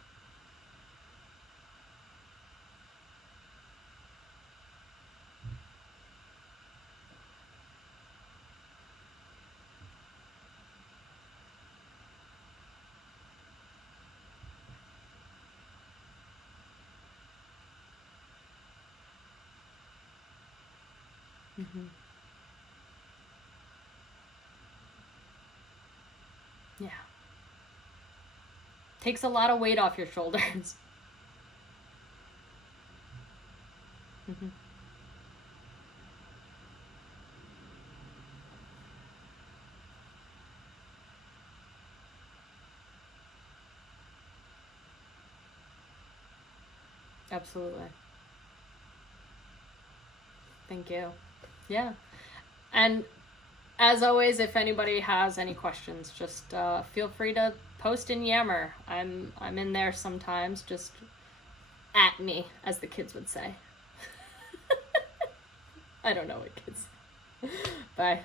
Hmm. Yeah. Takes a lot of weight off your shoulders. Hmm. Absolutely. Thank you. Yeah. And as always, if anybody has any questions, just feel free to post in Yammer. I'm in there sometimes. Just at me, as the kids would say. I don't know what kids. Bye.